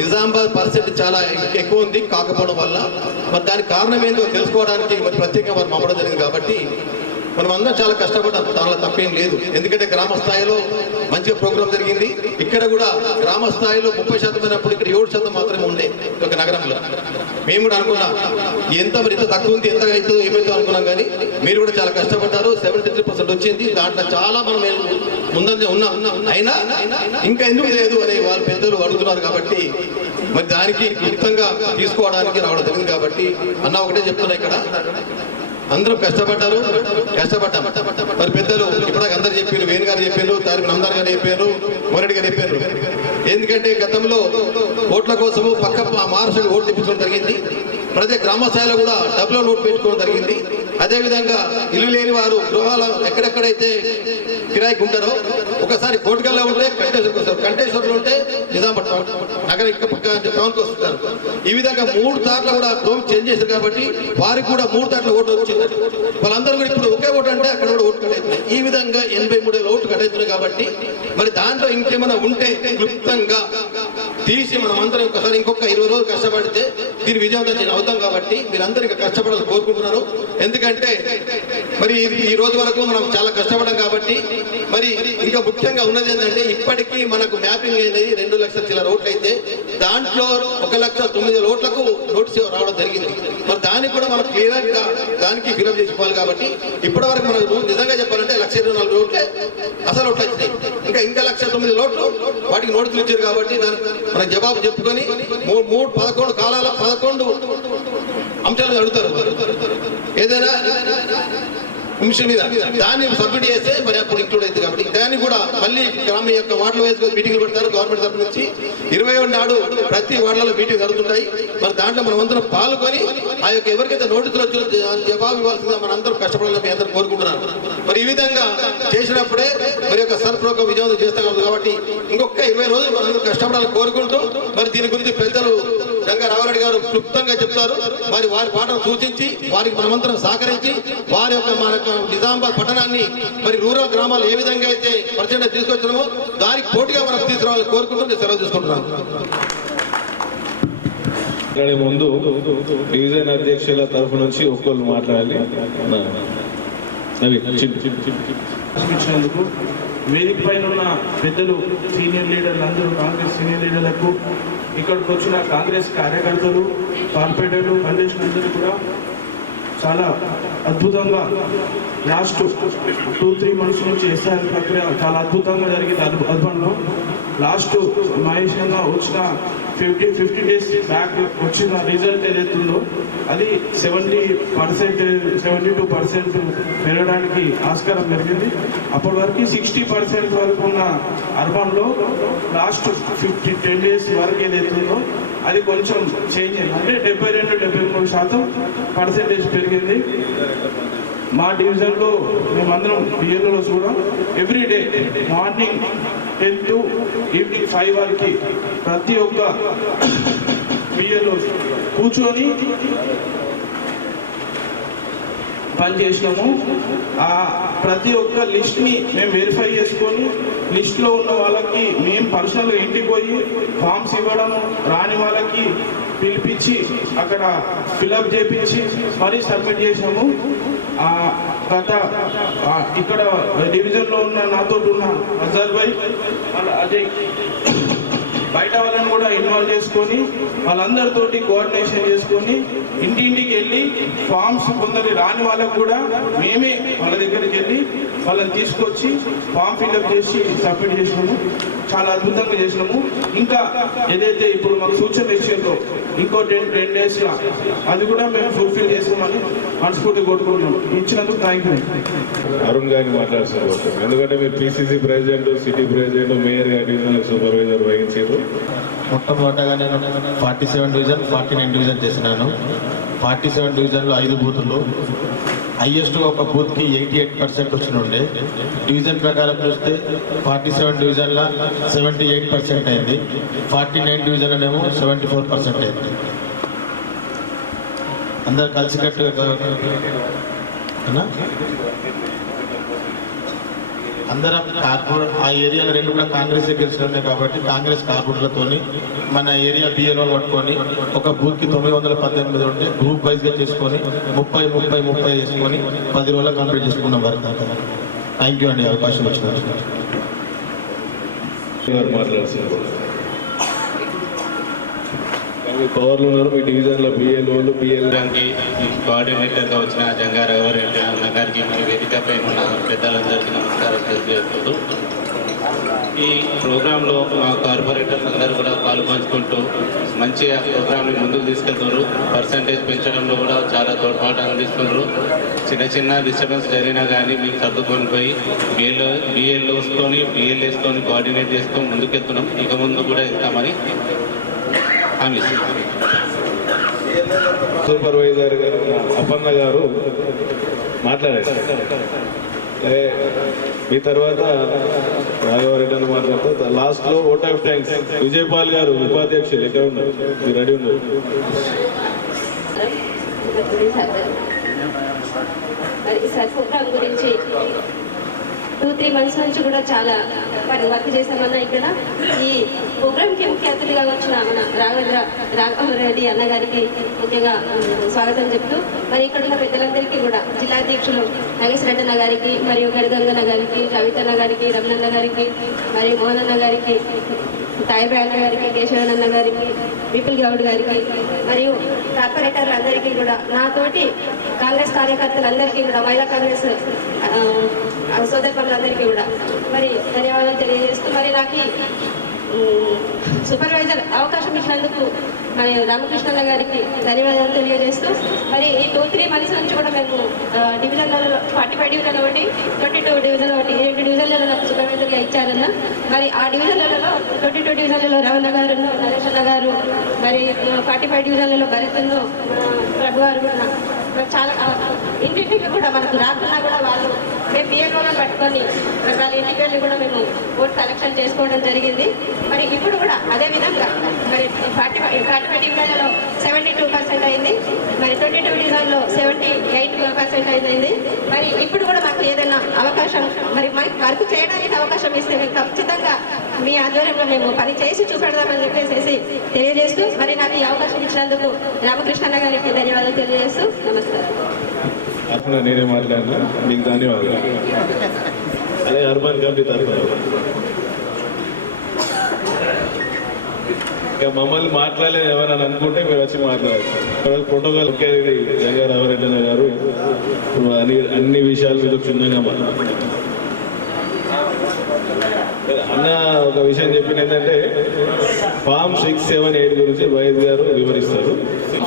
నిజామాబాద్ పరిస్థితి చాలా ఎక్కువ ఉంది కాకపోవడం వల్ల మరి దానికి కారణం ఏంటో తెలుసుకోవడానికి మరి ప్రత్యేకంగా వారు పంపడం జరిగింది. కాబట్టి మనం అందరం చాలా కష్టపడ్డాం, దానిలో తప్పేం లేదు. ఎందుకంటే గ్రామ స్థాయిలో మంచిగా ప్రోగ్రాం జరిగింది. ఇక్కడ కూడా గ్రామ స్థాయిలో 30% అయినప్పుడు ఇక్కడ 7% మాత్రమే ఉండే ఒక నగరంలో. మేము కూడా అనుకున్నాం ఎంత తక్కువ ఉంది, ఎంత అవుతుందో ఏమైతే అనుకున్నాం. కానీ మీరు కూడా చాలా కష్టపడ్డారు. 73% వచ్చింది. దాంట్లో చాలా మనం ముందంజ ఉన్నాం. అయినా ఇంకా ఎందుకు లేదు అని వాళ్ళ పెద్దలు అడుగుతున్నారు. కాబట్టి మరి దానికి క్లుప్తంగా తీసుకోవడానికి రావడం జరిగింది. కాబట్టి అన్న ఒకటే చెప్తున్నా, ఇక్కడ అందరం కష్టపడ్డాం. మరి పెద్దలు ఇప్పటిదాకా అందరు చెప్పారు, వేణు గారు చెప్పారు, తారిక నమ్దార్ గారు చెప్పారు, మోరెడ్డి గారు చెప్పారు. ఎందుకంటే గతంలో ఓట్ల కోసము పక్క మహారాష్ట్రకి ఓట్లు తెప్పించడం జరిగింది. ప్రతి గ్రామ స్థాయిలో కూడా డబ్బులో ఓటు పెట్టుకోవడం జరిగింది. అదేవిధంగా ఇల్లు లేని వారు గృహాలు ఎక్కడెక్కడైతే కిరాయికి ఉంటారో ఒకసారి కోటికల్లో ఉంటే కంటేశ్వర్లో ఉంటే నిజామాబాద్ నగర టౌన్కి వస్తుంటారు. ఈ విధంగా 3 సార్లు కూడా గృహం చేంజ్ చేశారు. కాబట్టి వారికి కూడా 3 సార్లు ఓటు వచ్చింది. వాళ్ళందరూ కూడా ఇప్పుడు ఒకే ఓటు అంటే అక్కడ కూడా ఓటు కట్టేస్తున్నాయి. ఈ విధంగా 83 ఓట్లు కట్టేస్తున్నాయి. కాబట్టి మరి దాంట్లో ఇంకేమైనా ఉంటే క్లుప్తంగా తీసి మనం అందరం ఒకసారి ఇంకొక 20 రోజులు కష్టపడితే దీన్ని విజయవంతం అవుతాం. కాబట్టి మీరందరూ ఇంకా కష్టపడాలని కోరుకుంటున్నాను. ఎందుకంటే మరి ఈ రోజు వరకు మనం చాలా కష్టపడ్డాం. కాబట్టి మరి ఇంకా ముఖ్యంగా ఉన్నది ఏంటంటే ఇప్పటికీ మనకు మ్యాపింగ్ అనేది 2 లక్షల చిల్లర ఓట్లు అయితే దాంట్లో 1,09,000 ఓట్లకు నోటీస్ రావడం జరిగింది. మరి దానికి కూడా మనం క్లియర్ గా దానికి ఫిలప్ చేసుకోవాలి. కాబట్టి ఇప్పటి వరకు మనకు నిజంగా చెప్పాలంటే 1,24,000 ఓట్లే అసలు ఓట్లు వచ్చినాయి. ఇంకా 1,09,000 ఓట్లు వాటికి నోటీసులు ఇచ్చారు. కాబట్టి దానికి మన జవాబు చెప్పుకొని 11 కాలాల 11 అంశాలు అడుగుతారు. ఏదైనా అంశం మీద దాన్ని సబ్మిట్ చేస్తే మరి అప్పుడు ఇంక్లూడ్ అవుతుంది. కాబట్టి దాన్ని కూడా మళ్ళీ గ్రామ యొక్క వార్డులో వేసుకొని మీటింగ్లు పెడతారు. గవర్నమెంట్ తరఫు నుంచి 21 నాడు ప్రతి వార్డులలో మీటింగ్ జరుగుతుంటాయి. మరి దాంట్లో మనం అందరం పాల్గొని ఆ యొక్క ఎవరికైతే నోటీసులు వచ్చిన జవాబు ఇవ్వాల్సిందిగా మనం అందరం కష్టపడాలని మీ అందరూ కోరుకుంటున్నాను. మరి ఈ విధంగా చేసినప్పుడే మరి యొక్క సర్ ప్రోగ్రాం విజయవంతం చేస్తాం. కాబట్టి ఇంకొక 20 రోజులు మనం అందరూ కష్టపడాలని కోరుకుంటూ మరి దీని గురించి పెద్దలు గంగా రాఘవరెడ్డి గారు క్లుప్తంగా చెప్తారు. మరి వారి పాటను సూచించి వారికి మనమంతరం సహకరించి వారి యొక్క మన నిజామాబాద్ పట్టణాన్ని మరి రూరల్ గ్రామాలు ఏ విధంగా అయితే పర్సెంటేజ్ తీసుకొచ్చినామో దానికి పోటీగా మనం తీసుకురావాలని కోరుకుంటూ నేను సెలవు తీసుకుంటున్నాను. ముందు డివిజన్ అధ్యక్షుల తరఫు నుంచి ఒక్కళ్ళు మాట్లాడాలి. ఇచ్చినందుకు వేదిక పైన ఉన్న పెద్దలు, సీనియర్ లీడర్లు అందరూ, కాంగ్రెస్ సీనియర్ లీడర్లకు, ఇక్కడికి వచ్చిన కాంగ్రెస్ కార్యకర్తలు, కార్పొరేటర్లు, అందరూ కూడా చాలా అద్భుతంగా లాస్ట్ 2-3 మంత్స్ నుంచి ఎస్ఆర్ ప్రక్రియ చాలా అద్భుతంగా జరిగింది. అద్భుతంలో లాస్ట్ మహేష్ వచ్చిన 50 డేస్ బ్యాక్ వచ్చిన రిజల్ట్ ఏదైతుందో అది 72% పెరగడానికి ఆస్కారం జరిగింది. అప్పటి వరకు 60% వరకు ఉన్న అర్బన్లో లాస్ట్ 10 డేస్ వరకు ఏదైతుందో అది కొంచెం చేంజ్ అయింది. అంటే 72-73% పెరిగింది. మా డివిజన్లో మేమందరం బిఎల్ఓలో కూడా ఎవ్రీడే మార్నింగ్ 10 to ఈవినింగ్ 5 వరకు ప్రతి ఒక్క బిఎల్ఓ కూర్చొని పనిచేసినాము. ఆ ప్రతి ఒక్క లిస్ట్ని మేము వెరిఫై చేసుకొని లిస్ట్లో ఉన్న వాళ్ళకి మేము పర్సనల్గా ఇంటికి పోయి ఫామ్స్ ఇవ్వడం, రాని వాళ్ళకి పిలిపించి అక్కడ ఫిల్అప్ చేయించి మరీ సబ్మిట్ చేసాము. గత ఇక్కడ డివిజన్లో ఉన్న నాతో ఉన్న అజర్ భాయ్, అజయ్, బయట వాళ్ళని కూడా ఇన్వాల్వ్ చేసుకొని వాళ్ళందరితోటి కోఆర్డినేషన్ చేసుకొని ఇంటింటికి వెళ్ళి ఫామ్స్ కొందరు రాని వాళ్ళకు కూడా మేమే వాళ్ళ దగ్గరికి వెళ్ళి వాళ్ళని తీసుకొచ్చి ఫామ్ ఫిల్అప్ చేసి సబ్మిట్ చేసినాము. చాలా అద్భుతంగా చేసినాము. ఇంకా ఏదైతే ఇప్పుడు మాకు సూచన ఇచ్చిందో ఇంకో 10 డేస్లో అది కూడా మేము ఫుల్ఫిల్ చేసామని మనస్ఫూర్తి కోరుకుంటున్నాం. ఇచ్చినందుకు థ్యాంక్ యూ. అరుణ్ గారిని మాట్లాడుతున్నారు. ఎందుకంటే మీరు PCC president, city president, mayor గారి డివిజనల్ సూపర్వైజర్ వహించారు. మొట్టమొదటగా నేను 47 డివిజన్ 49 డివిజన్ చేసినాను. 47 డివిజన్లో 5 బూతులు, హైయెస్ట్ ఒక బూత్కి 88% వచ్చినుండే. డివిజన్ ప్రకారం చూస్తే 47 డివిజన్లో 78% అయింది, 49 డివిజన్లోనేమో 74% అయింది. అందరు కలిసికట్టుగా అందరం కార్పొరేట్ ఆ ఏరియాలో 2 కూడా కాంగ్రెస్ గెలిచినాయి కాబట్టి కాంగ్రెస్ కార్పొరేట్లతో మన ఏరియా బిఎల్ఓ పట్టుకొని ఒక బూత్కి 918 ఉంటే గ్రూప్ వైజ్గా చేసుకొని 30 చేసుకొని 10 రోజుల్లో కంప్లీట్ చేసుకున్నాం వర్క్. థ్యాంక్ యూ అండి అవకాశం వచ్చినందుకు. పవర్లు ఉన్నారు మీ డివిజన్లో బిఎల్ఓలు, బిఎల్ఓకి కోఆర్డినేటర్గా వచ్చిన జంగా రాఘవరెడ్డి అన్న గారికి మీ వేదికపై ఉన్న పెద్దలందరికీ నమస్కారం తెలియజేస్తూ, ఈ ప్రోగ్రాంలో మా కార్పొరేటర్స్ అందరూ కూడా పాల్పంచుకుంటూ మంచిగా ప్రోగ్రాంని ముందుకు తీసుకెళ్తున్నారు. పర్సంటేజ్ పెంచడంలో కూడా చాలా తోడ్పాటు అందిస్తున్నారు. చిన్న డిస్టర్బెన్స్ జరిగినా కానీ మీకు సర్దుకొని పోయి బిఎల్ఏస్తోని కోఆర్డినేట్ చేస్తూ ముందుకెళ్తున్నాం. ఇక ముందు కూడా ఇస్తామని హామీ. సూపర్వైజర్ గారు అపర్ణ గారు మాట్లాడారు. మీ తర్వాత రాఘవరెడ్డి అని మాట్లాడితే లాస్ట్లో ఓట్ ఆఫ్ థ్యాంక్స్ విజయపాల్ గారు ఉపాధ్యక్షులు ఎక్కడ ఉన్నారు, మీరు రెడీ ఉన్నారు. ప్రోగ్రాం గురించి 2-3 మంత్స్ నుంచి కూడా చాలా వర్క్ చేశామన్నా. ఇక్కడ ఈ ప్రోగ్రామ్కి ముఖ్య అతిథిగా వచ్చిన మన రాఘవరెడ్డి అన్న గారికి ముఖ్యంగా స్వాగతం చెప్తూ, మరి ఇక్కడ ఉన్న పెద్దలందరికీ కూడా జిల్లా అధ్యక్షులు నాగేశ్వర రెడ్డి అన్న గారికి, మరియు గడిగంగన్న గారికి, రవితన్న గారికి, రమణన్న గారికి, మరియు మోహన్ అన్న గారికి, తాయిబాయ్ అన్న గారికి, కేశవన్ గారికి, విపుల్ గౌడ్ గారికి, మరియు కార్పొరేటర్లు అందరికీ కూడా, నాతోటి కాంగ్రెస్ కార్యకర్తలందరికీ కూడా, మహిళా కాంగ్రెస్ సోదరులందరికీ కూడా మరి ధన్యవాదాలు తెలియజేస్తూ, మరి నాకు సూపర్వైజర్ అవకాశం ఇచ్చినందుకు మరి రామకృష్ణ గారికి ధన్యవాదాలు తెలియజేస్తూ, మరి ఈ 2-3 మంత్స్ నుంచి కూడా మేము డివిజన్లలో 45 డివిజన్ ఒకటి, 22 డివిజన్ ఒకటి, 2 డివిజన్లలో నాకు సూపర్వైజర్గా ఇచ్చారన్న. మరి ఆ డివిజన్లలో 22 డివిజన్లలో రవణ గారు, నరేష్ అన్న గారు, మరి 45 డివిజన్లలో భరత్ ప్రభు గారు కూడా చాలా ఇంటింటికి కూడా మనకు రాకున్నా కూడా వాళ్ళు మేము బిఎల్ఓలను పట్టుకొని వాళ్ళ ఇంటికి వెళ్ళి కూడా మేము ఓట్ కలెక్షన్ చేసుకోవడం జరిగింది. మరి ఇప్పుడు కూడా అదేవిధంగా మరి 45 డివిజన్లలో 72% అయింది, మరి 22 డివిజన్లో 78% అయింది. మరి ఇప్పుడు కూడా మాకు ఏదైనా అవకాశం మరి మనకి వర్క్ చేయడానికి అవకాశం ఇస్తే మేము ఖచ్చితంగా మీ ఆధ్వర్యంలో మేము పని చేసి చూపెడదామని చెప్పేసి తెలియజేస్తూ మరి నాకు ఈ అవకాశం ఇచ్చినందుకు రామకృష్ణ గారికి ధన్యవాదాలు తెలియజేస్తూ నమస్కారం. అప్పుడు నేనే మాట్లాడినా, మీకు ధన్యవాదాలు. అలాగే అర్బన్ కమిటీ తరఫున ఇక మమ్మల్ని మాట్లాడలేదు ఎవరని అనుకుంటే మీరు వచ్చి మాట్లాడారు. ప్రోటోకాల్ జంగా రాఘవరెడ్డి గారు అన్ని విషయాల మీద క్షుణ్ణంగా మాట్లాడారు. అన్న ఒక విషయం చెప్పింది ఏంటంటే ఫామ్ 6, 7, 8 గురించి వైద్య గారు వివరిస్తారు.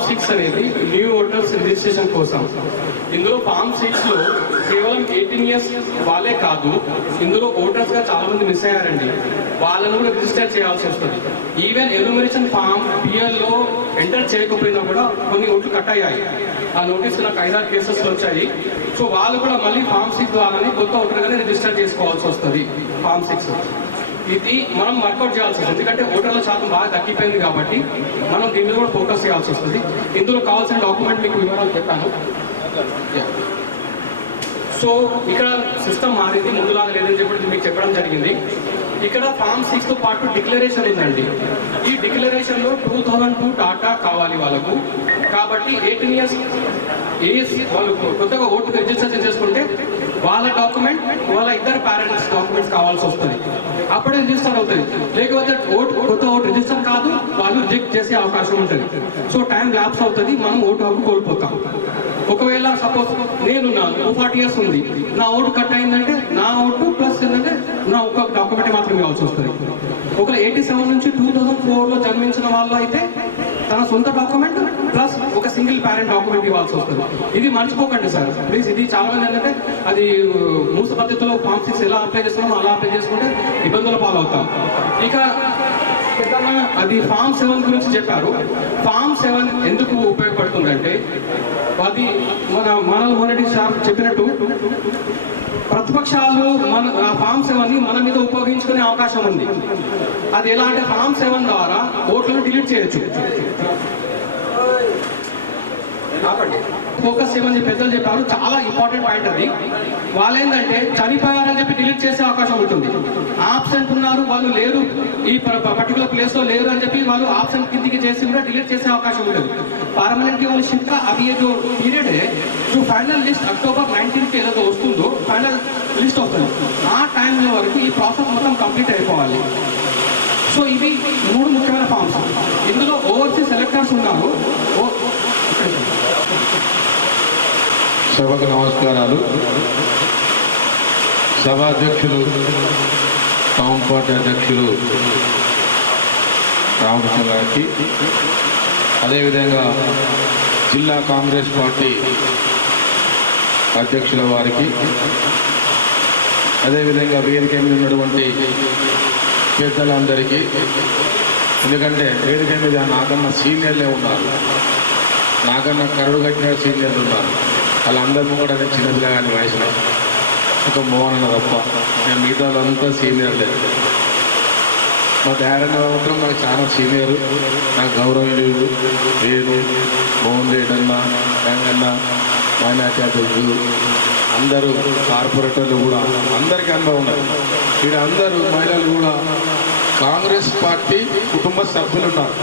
6 అనేది న్యూ ఓటర్స్ రిజిస్ట్రేషన్ కోసం. ఇందులో ఫామ్ 6లో కేవలం 18 ఇయర్స్ వాళ్ళే కాదు, ఇందులో ఓటర్స్గా చాలా మంది మిస్ అయ్యారండి. వాళ్ళను కూడా రిజిస్టర్ చేయాల్సి వస్తుంది. ఈవెన్ ఎన్యూమరేషన్ ఫామ్ బిఎల్లో ఎంటర్ చేయకపోయినా కూడా కొన్ని ఓట్లు కట్ అయ్యాయి. ఆ నోటీస్ నాకు 5-6 కేసెస్లో వచ్చాయి. సో వాళ్ళు కూడా మళ్ళీ ఫామ్ 6 ద్వారానే కొత్త ఓటర్గానే రిజిస్టర్ చేసుకోవాల్సి వస్తుంది. ఫామ్ 6 ఇది మనం వర్కౌట్ చేయాల్సి వస్తుంది, ఎందుకంటే ఓటర్ల శాతం బాగా తగ్గిపోయింది కాబట్టి మనం దీని మీద కూడా ఫోకస్ చేయాల్సి వస్తుంది. ఇందులో కావాల్సిన డాక్యుమెంట్ మీకు వివరాలు చెప్పాను. సో ఇక్కడ సిస్టమ్ మారింది, ముందులాగా లేదని చెప్పి మీకు చెప్పడం జరిగింది. ఇక్కడ ఫామ్ 6తో పాటు డిక్లరేషన్ ఉందండి. ఈ డిక్లరేషన్లో 2002 డాటా కావాలి వాళ్ళకు. కాబట్టి 18 ఇయర్స్ ఏజ్ వాళ్ళు కొత్తగా ఓటు రిజిస్టర్ చేసుకుంటే వాళ్ళ డాక్యుమెంట్, వాళ్ళ ఇద్దరు పేరెంట్స్ డాక్యుమెంట్స్ కావాల్సి వస్తుంది. అప్పుడే రిజిస్టర్ అవుతుంది. లేకపోతే కొత్త ఓటు రిజిస్టర్ కాదు, వాళ్ళు రిజెక్ట్ చేసే అవకాశం ఉంటుంది. సో టైం ల్యాప్స్ అవుతుంది, మనం ఓటు హక్కు కోల్పోతాం. ఒకవేళ సపోజ్ నేను 40 ఇయర్స్ ఉంది, నా ఓటు కట్ అయిందంటే నా ఓటు ప్లస్ ఏంటంటే నా ఒక డాక్యుమెంట్ మాత్రం ఇవ్వాల్సి వస్తుంది. ఒకవేళ 87 నుంచి 2004లో జన్మించిన వాళ్ళు అయితే తన సొంత డాక్యుమెంట్ ప్లస్ ఒక సింగిల్ పేరెంట్ డాక్యుమెంట్ ఇవ్వాల్సి వస్తుంది. ఇది మర్చిపోకండి సార్ ప్లీజ్. ఇది చాలా మంది ఏంటంటే అది మూస పద్ధతిలో ఫామ్ 6 ఎలా అప్లై చేస్తున్నామో అలా అప్లై చేసుకుంటే ఇబ్బందుల పాలవుతాం. ఇక అది ఫామ్ 7 గురించి చెప్పారు. ఫామ్ 7 ఎందుకు ఉపయోగపడుతుందంటే అది మొన్నటి సార్ చెప్పినట్టు ప్రతిపక్షాలు ఆ ఫామ్ 7ని మన మీద ఉపయోగించుకునే అవకాశం ఉంది. అది ఎలా అంటే ఫామ్ 7 ద్వారా ఓట్లను డిలీట్ చేయొచ్చు. ఫోకస్ చేయమని పెద్దలు చెప్పారు, చాలా ఇంపార్టెంట్ పాయింట్ అది. వాళ్ళు ఏంటంటే చనిపోయారని చెప్పి డిలీట్ చేసే అవకాశం ఉంటుంది. ఆబ్సెంట్ ఉన్నారు, వాళ్ళు లేరు, ఈ పర్టికులర్ ప్లేస్ లో లేరు అని చెప్పి వాళ్ళు ఆబ్సెంట్ కిందికి చేసి కూడా డిలీట్ చేసే అవకాశం ఉంటుంది. परमानेंट की वाली शिफ्ट का अब ये जो पीरियड है जो फाइनल लिस्ट अक्टोबर 19 के ఏదో వస్తుందో ఫైనల్ లిస్ట్ వస్తుంది ఆ టైం వరకు ఈ ప్రాసెస్ మొత్తం కంప్లీట్ అయిపోవాలి. సో ఇవి మూడు ముఖ్యమైన ఫామ్స్. ఇందులో ఓవర్సీస్ సెలెక్టర్స్ ఉన్నారు. సభకు నమస్కారాలు. సభాధ్యక్షులు టౌన్ పార్టీ అధ్యక్షులు రామకృష్ణ గారికి, అదేవిధంగా జిల్లా కాంగ్రెస్ పార్టీ అధ్యక్షుల వారికి, అదేవిధంగా వేదిక మీద ఉన్నటువంటి పెద్దలందరికీ, ఎందుకంటే వేదిక మీద నాకన్నా సీనియర్లే ఉన్నారు, నాకన్నా కరుడు కట్టిన సీనియర్లు ఉన్నారు. వాళ్ళందరినీ కూడా నేను చిన్నపిల్లగాని వయసులో ఒక మోహన్ అన్న తప్ప నేను మిగతా వాళ్ళంతా సీనియర్లే. మా డాడన్న మాత్రం నాకు చాలా సీనియరు, నాకు గౌరవనీయులు వేణు, మోహన్ రెడ్డి అన్న, రంగన్న, మైనార్టీ అధ్యక్షులు, అందరూ కార్పొరేటర్లు కూడా అందరికీ అనుభవం ఉన్నారు. ఇక్కడ అందరూ మహిళలు కూడా కాంగ్రెస్ పార్టీ కుటుంబ సభ్యులు ఉన్నారు.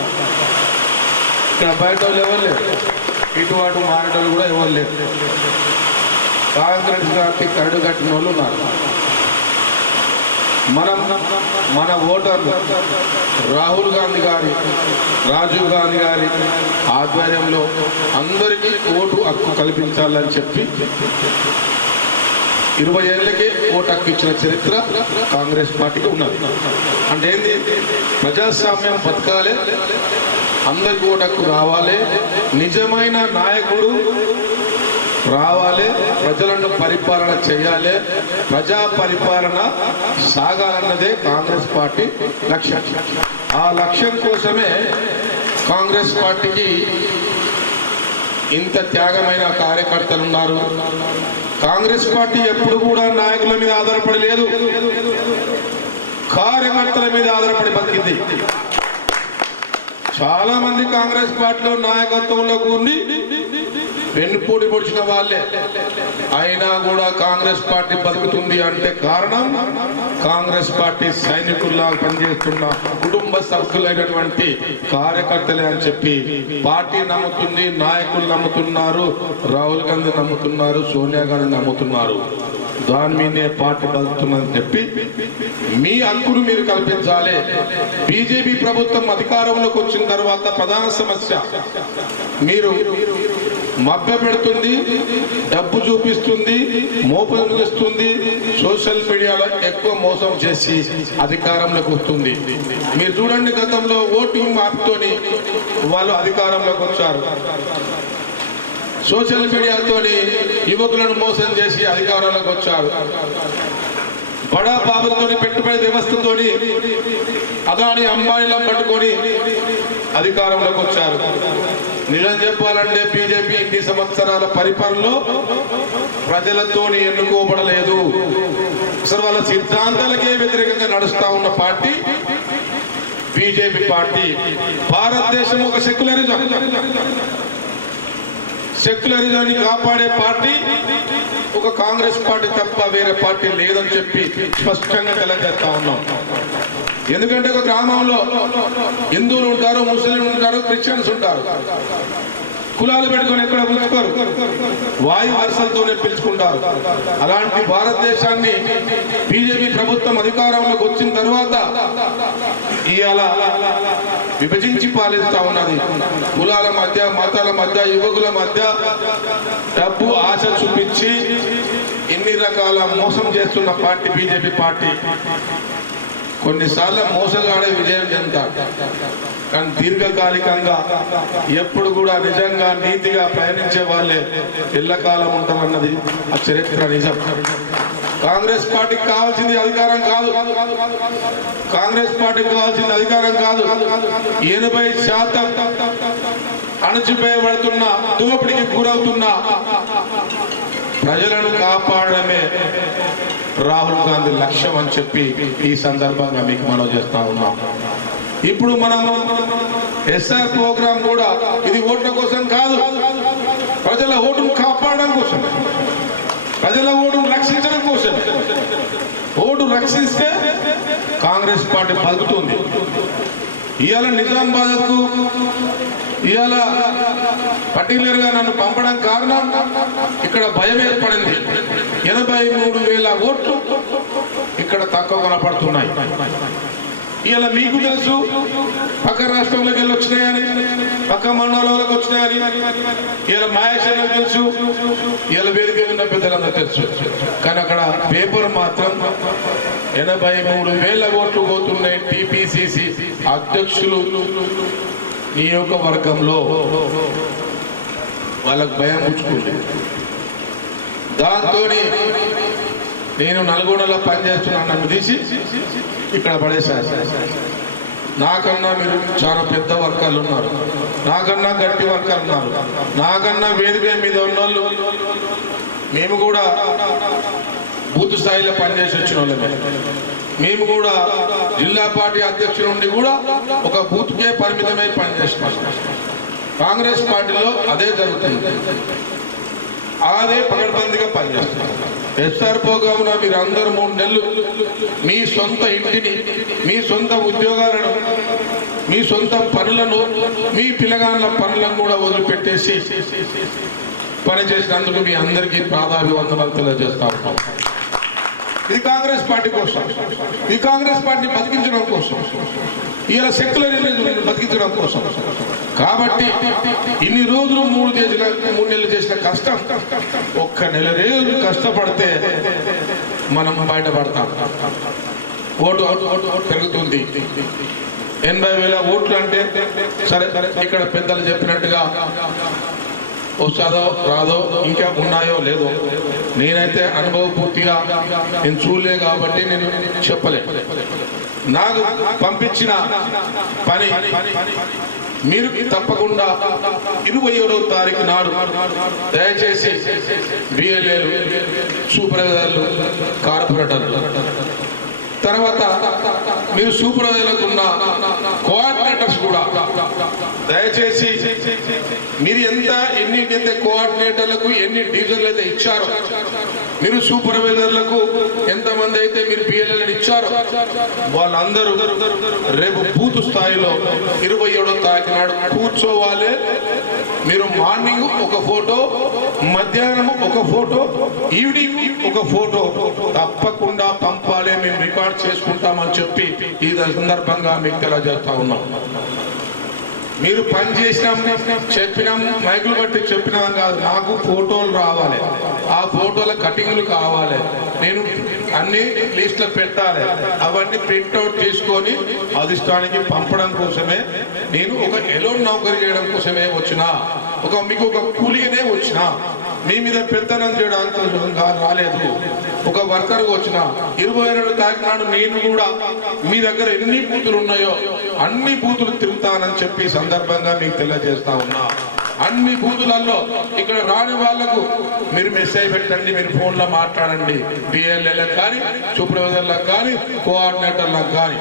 ఇక్కడ బయట వాళ్ళు ఎవరు లేరు, ఇటు అటు మారేటోళ్ళు కూడా ఎవరు లేరు. కాంగ్రెస్ పార్టీ కరడు కట్టిన వాళ్ళు ఉన్నారు. మన ఓటర్లు రాహుల్ గాంధీ గారి, రాజీవ్ గాంధీ గారి ఆధ్వర్యంలో అందరికీ ఓటు హక్కు కల్పించాలని చెప్పి 20 ఏళ్ళకే ఓటు హక్కు ఇచ్చిన చరిత్ర కాంగ్రెస్ పార్టీకి ఉన్నది. అంటే ఏంటి, ప్రజాస్వామ్యం బతకాలి, అందరికీ ఓటు హక్కు రావాలి, నిజమైన నాయకుడు రావాలి, ప్రజలను పరిపాలన చేయాలి, ప్రజా పరిపాలన సాగాలన్నదే కాంగ్రెస్ పార్టీ లక్ష్యం. ఆ లక్ష్యం కోసమే కాంగ్రెస్ పార్టీకి ఇంత త్యాగమైన కార్యకర్తలు ఉన్నారు. కాంగ్రెస్ పార్టీ ఎప్పుడు కూడా నాయకుల మీద ఆధారపడి లేదు, కార్యకర్తల మీద ఆధారపడి బతికింది. చాలా మంది కాంగ్రెస్ పార్టీలో నాయకత్వంలోకి ఉండి వెన్నుపోటు పొడిచిన వాళ్ళే, అయినా కూడా కాంగ్రెస్ పార్టీ బతుకుతుంది అంటే కారణం కాంగ్రెస్ పార్టీ సైనికుల్లా పనిచేస్తున్న కుటుంబ సభ్యులైనటువంటి కార్యకర్తలే అని చెప్పి పార్టీ నమ్ముతుంది, నాయకులు నమ్ముతున్నారు, రాహుల్ గాంధీ నమ్ముతున్నారు, సోనియా గాంధీ నమ్ముతున్నారు. దాని మీదే పార్టీ బతుకుతుందని చెప్పి మీ హక్కును మీరు కల్పించాలి. బీజేపీ ప్రభుత్వం అధికారంలోకి వచ్చిన తర్వాత ప్రధాన సమస్య మీరు మభ్య పెడుతుంది, డబ్బు చూపిస్తుంది, మోపగిస్తుంది, సోషల్ మీడియాలో ఎక్కువ మోసం చేసి అధికారంలోకి వస్తుంది. మీరు చూడండి, గతంలో ఓటింగ్ మార్పుతోని వాళ్ళు అధికారంలోకి వచ్చారు. సోషల్ మీడియాతోని యువకులను మోసం చేసి అధికారంలోకి వచ్చారు. బడా బాబులతోని పెట్టుబడి వ్యవస్థతోని అదాని అంబానీలను పట్టుకొని అధికారంలోకి వచ్చారు. నిజం చెప్పాలంటే బీజేపీ ఇన్ని సంవత్సరాల పరిపాలనలో ప్రజలతోని ఎన్నుకోబడలేదు. అసలు వాళ్ళ సిద్ధాంతాలకే వ్యతిరేకంగా నడుస్తా ఉన్న పార్టీ బీజేపీ పార్టీ. భారతదేశం ఒక సెక్యులరిజాన్ని కాపాడే పార్టీ ఒక కాంగ్రెస్ పార్టీ తప్ప వేరే పార్టీ లేదని చెప్పి స్పష్టంగా తెలియజేస్తా ఉన్నాం. ఎందుకంటే ఒక గ్రామంలో హిందువులు ఉంటారు, ముస్లింలు ఉంటారు, క్రిస్టియన్స్ ఉంటారు. కులాలు పెట్టుకొని ఎక్కడ పిలుచుకోరు, వాయు వరుసలతోనే పిలుచుకుంటారు. అలాంటి భారతదేశాన్ని బీజేపీ ప్రభుత్వం అధికారంలోకి వచ్చిన తర్వాత ఇవాళ విభజించి పాలిస్తా ఉన్నది. కులాల మధ్య, మతాల మధ్య, యువకుల మధ్య డబ్బు ఆశ చూపించి ఎన్ని రకాల మోసం చేస్తున్న పార్టీ బీజేపీ పార్టీ. కొన్నిసార్లు మోసగాడే విజయం చెందారు, కానీ దీర్ఘకాలికంగా ఎప్పుడు కూడా నిజంగా నీతిగా ప్రయాణించే వాళ్ళే ఎల్లకాలం ఉంటామన్నది ఆ చరిత్ర నిజం. కాంగ్రెస్ పార్టీకి కావాల్సింది అధికారం కాదు, కాంగ్రెస్ పార్టీకి కావాల్సింది అధికారం కాదు. 80% అణచివేయబడుతున్న, దోపిడికి గురవుతున్న ప్రజలను కాపాడడమే రాహుల్ గాంధీ లక్ష్యం అని చెప్పి ఈ సందర్భంగా మీకు మనవి చేస్తా ఉన్నాం. ఇప్పుడు మనం ఎస్ఆర్ ప్రోగ్రాం కూడా ఇది ఓట్ల కోసం కాదు, ప్రజల ఓటును కాపాడడం కోసం, ప్రజల ఓటును రక్షించడం కోసం. ఓటు రక్షిస్తే కాంగ్రెస్ పార్టీ బతుకుతుంది. ఇవాళ నిజామాబాద్కు ఇవాళ పర్టికులర్గా నన్ను పంపడం కారణం ఇక్కడ భయం ఏర్పడింది. 83,000 ఓట్లు ఇక్కడ తక్కువ కనపడుతున్నాయి. ఇవాళ మీకు తెలుసు పక్క రాష్ట్రంలోకి వెళ్ళి వచ్చినాయని, పక్క మండలాలకు వచ్చినాయని. ఇవాళ మహేశ్వరం తెలుసు, ఇవాళ వేదిక ఉన్న పెద్దలందరూ తెలుసు. కానీ అక్కడ పేపర్ మాత్రం 83,000 ఓట్లు పోతున్నాయి. టీపీసీసీ అధ్యక్షులు నియోజకవర్గంలో వాళ్ళకు భయం పుచ్చుకుంది. దాంతో నేను నల్గొండలో పనిచేస్తున్నాను, నన్ను తీసి ఇక్కడ పడేశారు. నాకన్నా మీరు చాలా పెద్ద వర్గాలు ఉన్నారు, నాకన్నా గట్టి వర్గాలు ఉన్నారు, నాకన్నా వేదిక మీద ఉన్నోళ్ళు. మేము కూడా బూత్ స్థాయిలో పనిచేసి వచ్చిన వాళ్ళమే. మేము కూడా జిల్లా పార్టీ అధ్యక్షుల నుండి కూడా ఒక బూత్కే పరిమితమై పనిచేస్తున్నాం. కాంగ్రెస్ పార్టీలో అదే జరుగుతుంది, అదే పకడ్బందీగా పనిచేస్తున్నాం. ఎస్ఆర్ ప్రోగ్రామున మీరు అందరూ 3 నెలలు మీ సొంత ఇంటిని, మీ సొంత ఉద్యోగాలను, మీ సొంత పనులను, మీ పిల్లగాళ్ళ పనులను కూడా వదిలిపెట్టేసి పనిచేసినందుకు మీ అందరికీ పాదాభివందనాలు తెలియజేస్తా ఉన్నాం. ఇది కాంగ్రెస్ పార్టీ కోసం, ఈ కాంగ్రెస్ పార్టీని బతికించడం కోసం, ఇలా సెక్యులరిజం బతికించడం కోసం. కాబట్టి ఇన్ని రోజులు 3 నెలలు చేసిన కష్టం ఒక్క నెల రోజులు కష్టపడితే మనం బయటపడతాం. ఓటు పెరుగుతుంది. 80,000 ఓట్లు అంటే సరే, ఇక్కడ పెద్దలు చెప్పినట్టుగా వస్తుందో రాదో, ఇంకా ఉన్నాయో లేదో, నేనైతే అనుభవపూర్తిగా నేను చూడలే కాబట్టి నేను చెప్పలే. నాకు పంపించిన పని మీరు తప్పకుండా 27వ తారీఖు నాడు దయచేసి బిఎల్ఏలు, సూపర్వైజర్లు, కార్పొరేటర్లు, తర్వాత మీరు సూపర్వైజర్లకు ఉన్న కోఆర్డినేటర్స్ కూడా దయచేసి మీరు ఎన్నికైతే కోఆర్డినేటర్లకు ఎన్ని డివిజన్లు అయితే ఇచ్చారో, మీరు సూపర్వైజర్లకు ఎంతమంది అయితే మీరు బిఎల్ఏలను ఇచ్చారో వాళ్ళందరూ రేపు బూత్ స్థాయిలో 27వ తారీఖు నాడు కూర్చోవాలి. మీరు మార్నింగ్ ఒక ఫోటో, మధ్యాహ్నం ఒక ఫోటో, ఈవినింగ్ ఒక ఫోటో తప్పకుండా పంపాలి. మేము రికార్డ్ చేసుకుంటామని చెప్పి ఈ సందర్భంగా మీకు తెలియజేస్తా ఉన్నాం. మీరు పని చేసినాం, చెప్పినాం, మైకులు బట్టి చెప్పినాం కాదు, నాకు ఫోటోలు రావాలి, ఆ ఫోటోల కటింగ్లు కావాలి, నేను అన్ని లిస్టులో పెట్టాలి. అవన్నీ ప్రింట్అవుట్ తీసుకొని అధిష్టానికి పంపడం కోసమే నేను ఒక ఎలోన్ నౌకరీ చేయడం కోసమే వచ్చినా, మీకు ఒక కూలీగానే వచ్చినా, మీ మీద పెత్తనం చేయడానికి రాలేదు. ఒక వర్కర్గా వచ్చిన 22వ తారీఖు నాడు నేను కూడా మీ దగ్గర ఎన్ని బూతులు ఉన్నాయో అన్ని బూతులు తిరుగుతానని చెప్పి సందర్భంగా మీకు తెలియజేస్తా ఉన్నా. అన్ని బూతులలో ఇక్కడ రాని వాళ్లకు మీరు మెసేజ్ పెట్టండి, మీరు ఫోన్లో మాట్లాడండి. బిఎల్ఏలకు కానీ, సూపర్వైజర్లకు కానీ, కోఆర్డినేటర్లకు కానీ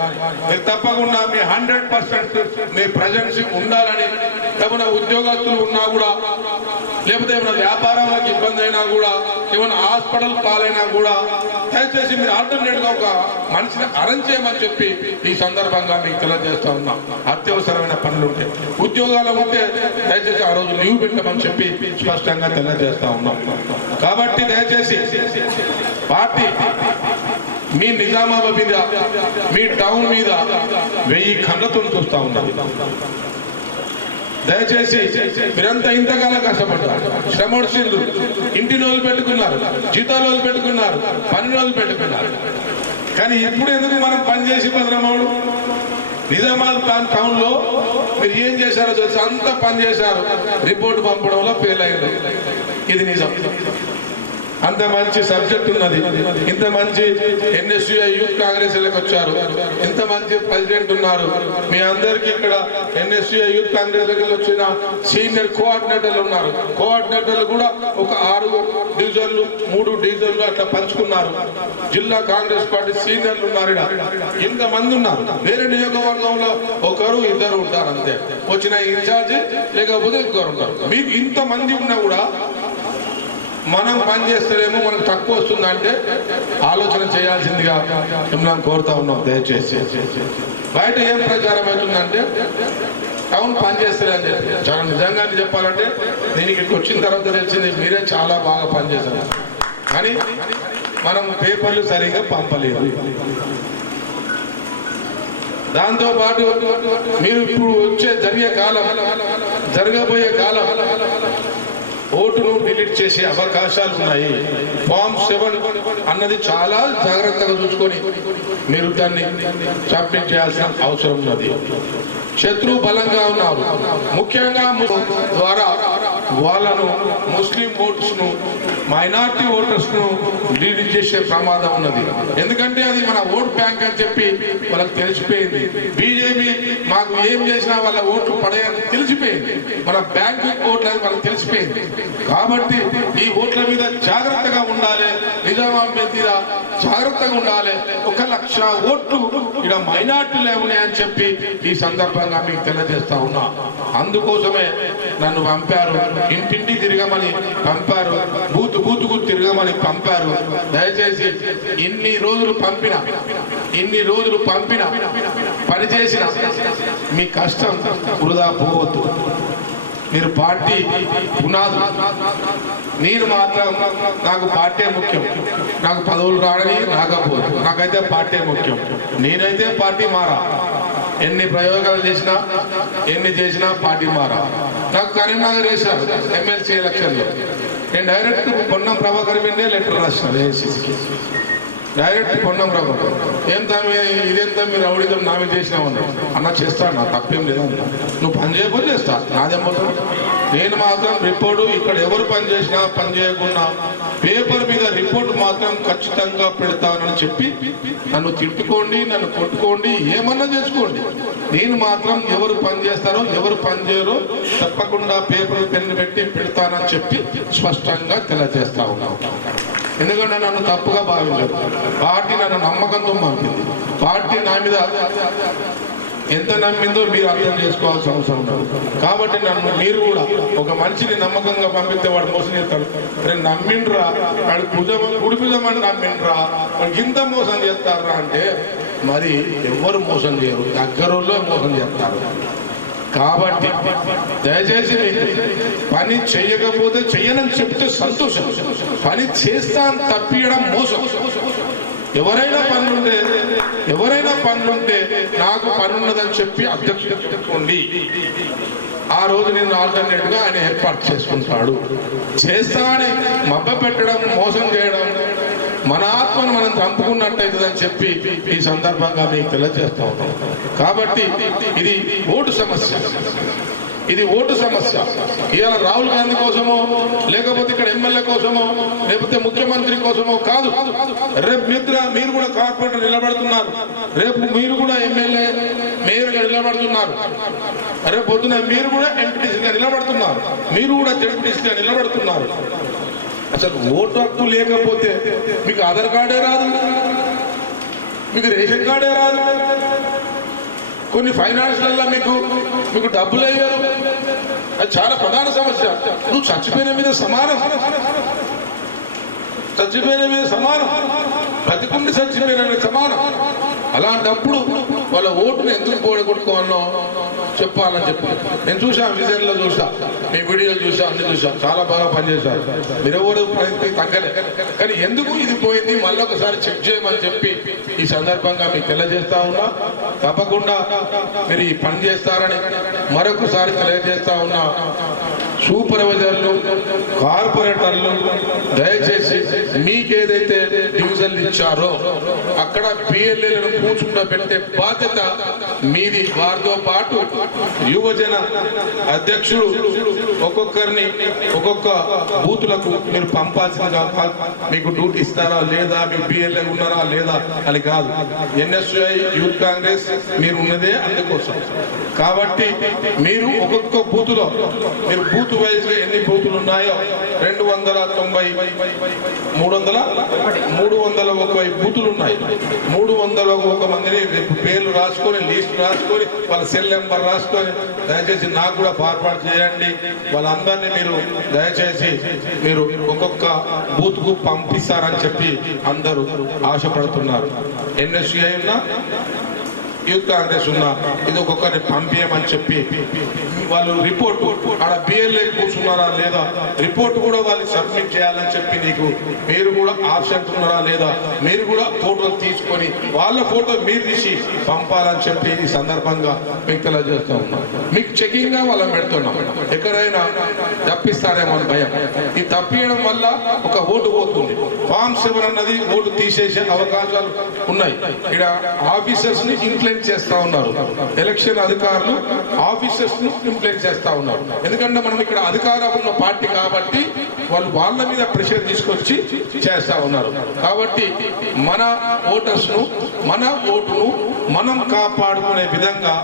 మీరు తప్పకుండా మీ 100% మీ ప్రజెన్స్ ఉండాలని. ఏమైనా ఉద్యోగస్తులు ఉన్నా కూడా, లేకపోతే ఏమైనా వ్యాపారాలకు ఇబ్బంది అయినా కూడా, ఏమైనా హాస్పిటల్ పాలైనా కూడా దయచేసి మీరు ఆల్టర్నేట్ గా ఒక మనిషిని అరేంజ్ చేయమని చెప్పి ఈ సందర్భంగా మీకు తెలియజేస్తా ఉన్నాం. అత్యవసరమైన పనులు ఉంటే, ఉద్యోగాలు ఉంటే దయచేసి ఆ రోజు లీవ్ పెట్టమని చెప్పి స్పష్టంగా తెలియజేస్తా ఉన్నాం. కాబట్టి దయచేసి పార్టీ మీ నిజామాబాద్ మీద, మీ టౌన్ మీద 1000 కళ్ళతో చూస్తా ఉన్నది. దయచేసి మీరంతా ఇంతకాలం కష్టపడ్డారు, శ్రమోడ్చిండ్రు, ఇంటి రోజులు పెట్టుకున్నారు, జీతాలు రోజులు పెట్టుకున్నారు, పని రోజులు పెట్టుకున్నారు. కానీ ఇప్పుడు ఎందుకు మనం పనిచేసి భద్రమౌడు నిజామాబాద్ టౌన్ లో మీరు ఏం చేశారో తెలిసి అంతా పని చేశారు, రిపోర్ట్ పంపడంలో ఫెయిల్ అయింది. ఇది నిజం. అంత మంచి సబ్జెక్ట్ ఉన్నది, ఇంత మంచి ఎన్ఎస్యుఐ యూత్ కాంగ్రెస్ వచ్చారు, ఇంత మంచి ప్రెసిడెంట్ ఉన్నారు. మీ అందరికీ ఇక్కడ ఎన్ఎస్యుఐ యూత్ కాంగ్రెస్ వచ్చిన సీనియర్ కోఆర్డినేటర్లు ఉన్నారు. కోఆర్డినేటర్లు కూడా ఒక 6 డివిజన్లు 3 డివిజన్లు అట్లా పంచుకున్నారు. జిల్లా కాంగ్రెస్ పార్టీ సీనియర్లు ఉన్నారు. ఇంతమంది ఉన్నారు. వేరే నియోజకవర్గంలో 1-2 ఉంటారు అంతే, వచ్చిన ఇన్ఛార్జి లేకపోతే ఇంకొకరు ఉంటారు. మీకు ఇంతమంది ఉన్నా కూడా మనం పని చేస్తలేమో, మనకు తక్కువ వస్తుందంటే ఆలోచన చేయాల్సిందిగా మిమ్మల్ని కోరుతా ఉన్నాం. దయచేసి బయట ఏం ప్రచారం అవుతుందంటే టౌన్ పని చేస్తలేని చెప్పి, చాలా నిజంగా చెప్పాలంటే దీనికి వచ్చిన తర్వాత తెలిసింది మీరే చాలా బాగా పనిచేశారు, కానీ మనం పేపర్లు సరిగా పంపలేదు. దాంతోపాటు మీరు ఇప్పుడు జరగబోయే కాలం ఓటును డిలీట్ చేసే అవకాశాలు ఉన్నాయి. ఫామ్ 7 అన్నది చాలా జాగ్రత్తగా చూసుకొని మీరు దాన్ని సబ్మిట్ చేయాల్సిన అవసరం ఉన్నది. శత్రు బలంగా ఉన్నారు. ముఖ్యంగా ద్వారా వాళ్ళను ముస్లిం ఓటర్స్ ను, మైనార్టీ ఓటర్స్ ను లీడ్ చేసే ప్రమాదం ఉన్నది. ఎందుకంటే అది మన ఓట్ బ్యాంక్ అని చెప్పి వాళ్ళకి తెలిసిపోయింది. బీజేపీ మాకు ఏం చేసినా వాళ్ళ ఓట్లు పడేయని తెలిసిపోయింది. మన బ్యాంక్ ఓట్లు అని మనకు తెలిసిపోయింది. కాబట్టి ఈ ఓట్ల మీద జాగ్రత్తగా ఉండాలి, నిజామాబాద్ మీద జాగ్రత్తగా ఉండాలి. 1,00,000 ఓట్లు ఇక్కడ మైనార్టీలే ఉన్నాయని చెప్పి ఈ సందర్భంగా మీకు తెలియజేస్తా ఉన్నా. అందుకోసమే నన్ను పంపారు, ఇంటింటి తిరగమని పంపారు, బూతుకు తిరగమని పంపారు. దయచేసి ఇన్ని రోజులు పంపిన పనిచేసిన మీ కష్టం వృధా పోవద్దు. మీరు పార్టీ పునాదు. నేను మాత్రం నాకు పార్టీ ముఖ్యం, నాకు పదవులు రావని రాకపోదు, నాకైతే పార్టీ ముఖ్యం. నేనైతే పార్టీ మారా, ఎన్ని ప్రయోగాలు చేసినా ఎన్ని చేసినా పార్టీ మారా. నాకు కరీంనగర్ వేశారు ఎమ్మెల్సీ ఎలక్షన్లో, నేను డైరెక్ట్ పొన్నం ప్రభాకర్ మీదే లెటర్ రాసిన ఏఐసీసీకి. డైరెక్ట్ పొన్నం రావు ఏం తమ్మి ఇదేం తమ్మి రౌడీతో నా మీద చేసినావు అన్నాడు. అన్న చేస్తాను నా తప్పేం లేదన్నా, నువ్వు పని చేయకపోతే చేస్తా, నాదేం పోతావు. నేను మాత్రం రిపోర్టు ఇక్కడ ఎవరు పని చేసినా పని చేయకుండా పేపర్ మీద రిపోర్ట్ మాత్రం ఖచ్చితంగా పెడతానని చెప్పి నన్ను తిట్టుకోండి, నన్ను కొట్టుకోండి, ఏమన్నా చేసుకోండి, నేను మాత్రం ఎవరు పని చేస్తారో ఎవరు పని చేయరో తప్పకుండా పేపర్ పెన్ను పెట్టి పెడతానని చెప్పి స్పష్టంగా తెలియజేస్తా ఉన్నాను. ఎందుకంటే నన్ను తప్పుగా భావించదు, పార్టీ నన్ను నమ్మకంతో పంపింది, పార్టీ నా మీద ఎంత నమ్మిందో మీరు అర్థం చేసుకోవాల్సిన అవసరం ఉండదు. కాబట్టి నన్ను మీరు కూడా ఒక మనిషిని నమ్మకంగా పంపిస్తే వాడు మోసం చేస్తాడు. నేను నమ్మిండ్రా వాడు కుడిపిదమని నమ్మిండ్రా వాడికి ఇంత మోసం చేస్తారా అంటే మరి ఎవరు మోసం చేయరు, దగ్గరలో మోసం చేస్తారు. కాబట్టి దయచేసి పని చెయ్యకపోతే చెయ్యనని చెప్తే సంతోషం, పని చేస్తాను తప్పియడం మోసం. ఎవరైనా పనులుంటే నాకు పని ఉన్నదని చెప్పి అధ్యక్షుడు పెట్టుకోండి, ఆ రోజు నేను ఆల్టర్నేట్ గా ఆయన ఏర్పాటు చేసుకుంటాడు. చేస్తానని మబ్బ పెట్టడం, మోసం చేయడం మన ఆత్మను మనం చంపుకున్నట్టయితుందని చెప్పి ఈ సందర్భంగా మీకు తెలియజేస్తా ఉన్నాం. కాబట్టి ఇది ఓటు సమస్య, ఇది ఓటు సమస్య. ఇవాళ రాహుల్ గాంధీ కోసమో లేకపోతే ఇక్కడ ఎమ్మెల్యే కోసమో లేకపోతే ముఖ్యమంత్రి కోసమో కాదు. రేపు మీరు కూడా కార్పొరేటర్ నిలబడుతున్నారు, రేపు మీరు కూడా ఎమ్మెల్యే మేయర్గా నిలబడుతున్నారు, రేపు పొద్దున మీరు కూడా ఎంపీటీసీగా నిలబడుతున్నారు, మీరు కూడా జడ్పీటీసీగా నిలబడుతున్నారు. అసలు ఓటు హక్కు లేకపోతే మీకు ఆధార్ కార్డే రాదు, మీకు రేషన్ కార్డే రాదు, కొన్ని ఫైనాన్స్లలో మీకు డబ్బులు అయ్యారు. అది చాలా ప్రధాన సమస్య. నువ్వు చచ్చిపోయిన మీద సమానం, బతికుండి చచ్చిపోయిన సమానం. అలాంటప్పుడు వాళ్ళ ఓటును ఎందుకు పోగొట్టుకోవాలో చెప్పాలని చెప్పి నేను చూసాను, విజన్లో చూసా, మీ వీడియోలు చూసా, అన్ని చూసా, చాలా బాగా పనిచేశారు. మీరెవరు ప్రయత్నం తగ్గలే, కానీ ఎందుకు ఇది పోయింది మళ్ళీ ఒకసారి చెక్ చేయమని చెప్పి ఈ సందర్భంగా మీకు తెలియజేస్తా ఉన్నా. తప్పకుండా మీరు ఈ పని చేస్తారని మరొకసారి తెలియజేస్తా ఉన్నా. సూపర్వైజర్లు, కార్పొరేటర్లు దయచేసి మీకేదైతే డివిజన్లు ఇచ్చారో అక్కడ పిఎల్ఏలను కూర్చుండబెట్టే బాధ్యత మీది. వారితో పాటు యువజన అధ్యక్షుడు ఒక్కొక్కరిని ఒక్కొక్క బూతులకు మీరు పంపాల్సిందిగా, మీకు డ్యూటీ ఇస్తారా లేదా, మీ పిఎల్ఏ ఉన్నారా లేదా అని కాదు. ఎన్ఎస్యుఐ యూత్ కాంగ్రెస్ మీరు ఉన్నదే అందుకోసం. కాబట్టి మీరు ఒక్కొక్క బూతులో మీరు బూత్ వైజ్ గా ఎన్ని బూతులు ఉన్నాయో 331 బూతులు ఉన్నాయి. 301 మందిని పేర్లు రాసుకొని, లిస్ట్ రాసుకొని, వాళ్ళ సెల్ నెంబర్ రాసుకొని దయచేసి నాకు కూడా ఫార్వర్డ్ చేయండి. వాళ్ళందరినీ మీరు దయచేసి మీరు ఒక్కొక్క బూత్ కు పంపిస్తారని చెప్పి అందరూ ఆశపడుతున్నారు. ఎన్ఎస్యుఐ ఉన్నా యూత్ కాంగ్రెస్ ఉన్నా ఇది ఒక్కొక్కరిని పంపించమని చెప్పి వాళ్ళు రిపోర్టు ఆడ బిఎల్ఏ కూర్చున్నారా లేదా రిపోర్ట్ కూడా వాళ్ళు సబ్మిట్ చేయాలని చెప్పి మీరు కూడా ఆబ్సెంట్ ఉన్నారా లేదా మీరు కూడా ఫోటోలు తీసుకొని వాళ్ళ ఫోటో మీరు తీసి పంపాలని చెప్పి ఈ సందర్భంగా మీకు తెలియజేస్తూ ఉన్నాం. మీకు చెకింగ్ గా వాళ్ళని పెడుతున్నాం, ఎక్కడైనా తప్పిస్తారేమో అని భయం. ఈ తప్పియడం వల్ల ఒక ఓటు పోతుంది. ఫామ్ 7 అన్నది ఓటు తీసేసే అవకాశాలు ఉన్నాయి. ఇక్కడ ఆఫీసర్స్ ని ఇంప్లిమెంట్ చేస్తా ఉన్నారు, ఎలక్షన్ అధికారులు ఆఫీసర్స్ ను ఇంప్లిమెంట్ చేస్తా ఉన్నారు. ఎందుకంటే మనం ఇక్కడ అధికారం ఉన్న పార్టీ కాబట్టి వాళ్ళు వాళ్ళ మీద ప్రెషర్ తీసుకొచ్చి చేస్తా ఉన్నారు. కాబట్టి మన ఓటర్స్ ను, మన ఓటును మనం కాపాడుకునే విధంగా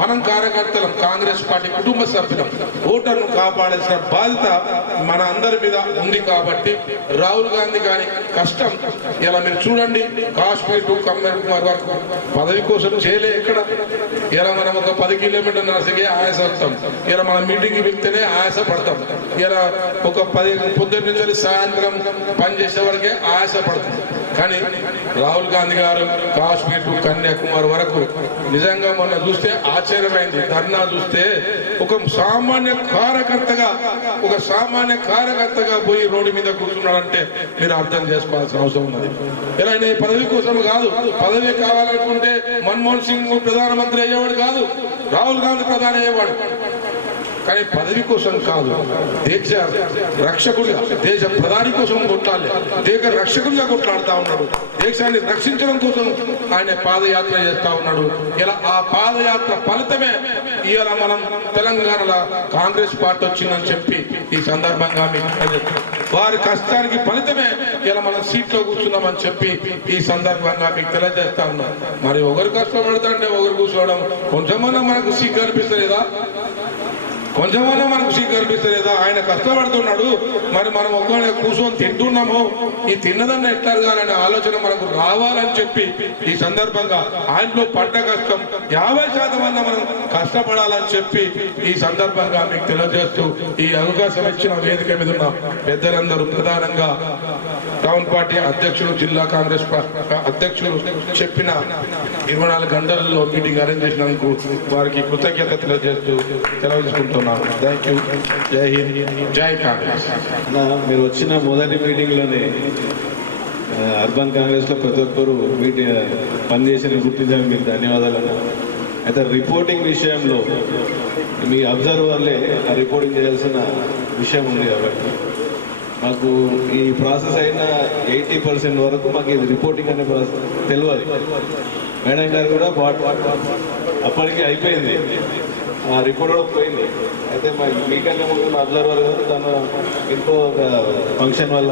మనం కార్యకర్తలం, కాంగ్రెస్ పార్టీ కుటుంబ సభ్యులం, ఓటర్ను కాపాడాల్సిన బాధ్యత మన అందరి మీద ఉంది. కాబట్టి రాహుల్ గాంధీ గారి కష్టం ఇలా మీరు చూడండి, కాశ్మీర్ టు కన్యాకుమారి వరకు పదవి కోసం చేయలే. ఇక్కడ ఇలా మనం ఒక 10 కిలోమీటర్ నడిచికే ఆయాస వస్తాం, ఇలా మనం మీటింగ్ వెళ్తేనే ఆయాస పడతాం, ఇలా ఒక 10 పొద్దున్న నుంచి సాయంత్రం పనిచేసే వరకే ఆయాస పడుతుంది. కానీ రాహుల్ గాంధీ గారు కాశ్మీర్ టు కన్యాకుమారి వరకు నిజంగా మొన్న చూస్తే ఆశ్చర్యమైంది. ధర్నా చూస్తే ఒక సామాన్య కార్యకర్తగా పోయి రోడ్డు మీద కూర్చున్నాడంటే మీరు అర్థం చేసుకోవాల్సిన అవసరం ఉన్నది. ఇలా ఆయన పదవి కోసం కాదు, పదవి కావాలనుకుంటే మన్మోహన్ సింగ్ ప్రధానమంత్రి అయ్యేవాడు కాదు, రాహుల్ గాంధీ ప్రధాని అయ్యేవాడు. కానీ పదవి కోసం కాదు, దేశ రక్షకుడిగా, దేశ ప్రధాని కోసం కొట్లాలి, దేశ రక్షకుడిగా కొట్లాడుతూ ఉన్నాడు. దేశాన్ని రక్షించడం కోసం ఆయన పాదయాత్ర చేస్తూ ఉన్నాడు. ఇలా ఆ పాదయాత్ర ఫలితమే ఇవాళ మనం తెలంగాణలో కాంగ్రెస్ పార్టీ వచ్చిందని చెప్పి ఈ సందర్భంగా వారి కష్టానికి ఫలితమే ఇలా మనం సీట్లో కూర్చున్నామని చెప్పి ఈ సందర్భంగా మీకు తెలియజేస్తా ఉన్నాం. మరి ఒకరు కష్టపడతాంటే ఒకరు కూర్చోవడం కొంచెమన్నా మనకు సిగ్గు అనిపిస్తలేదా? కొంచెమన్నా మనకు సిగ్గు అనిపిస్తలేదా? ఆయన కష్టపడుతున్నాడు, మరి మనం ఒక్కడే కూర్చొని తింటున్నాము, ఈ తిన్నదన్న ఎట్లా అనే ఆలోచన మనకు రావాలని చెప్పి ఈ సందర్భంగా ఆయనలో పడ్డ కష్టం 50% అన్న మనం కష్టపడాలని చెప్పి ఈ సందర్భంగా మీకు తెలియజేస్తూ ఈ అవకాశం ఇచ్చిన వేదిక మీద ఉన్న పెద్దలందరూ, ప్రధానంగా టౌన్ పార్టీ అధ్యక్షులు, జిల్లా కాంగ్రెస్ అధ్యక్షులు చెప్పిన 24 గంటలలో మీటింగ్ అరేంజ్ చేసినందుకు వారికి కృతజ్ఞత తెలియజేస్తూ సెలవుకుంటున్నాను. Thank you. జై హింద్, జై కాంగ్రెస్. మీరు వచ్చిన మొదటి మీటింగ్లోనే అర్బన్ కాంగ్రెస్లో ప్రతి ఒక్కరు పనిచేసిన గుర్తించడానికి మీకు ధన్యవాదాలు. అయితే రిపోర్టింగ్ విషయంలో మీ అబ్జర్వర్లే ఆ రిపోర్టింగ్ చేయాల్సిన విషయం ఉంది కాబట్టి మాకు ఈ ప్రాసెస్ అయిన 80% వరకు మాకు ఇది రిపోర్టింగ్ అనే ప్రాసెస్ తెలియదు. మేడం గారు కూడా అప్పటికి అయిపోయింది, ఆ రిపోర్ట్ కూడా పోయింది. అయితే మీకన్నా ముందు అబ్జర్వర్ గారు తన ఇంకో ఫంక్షన్ వల్ల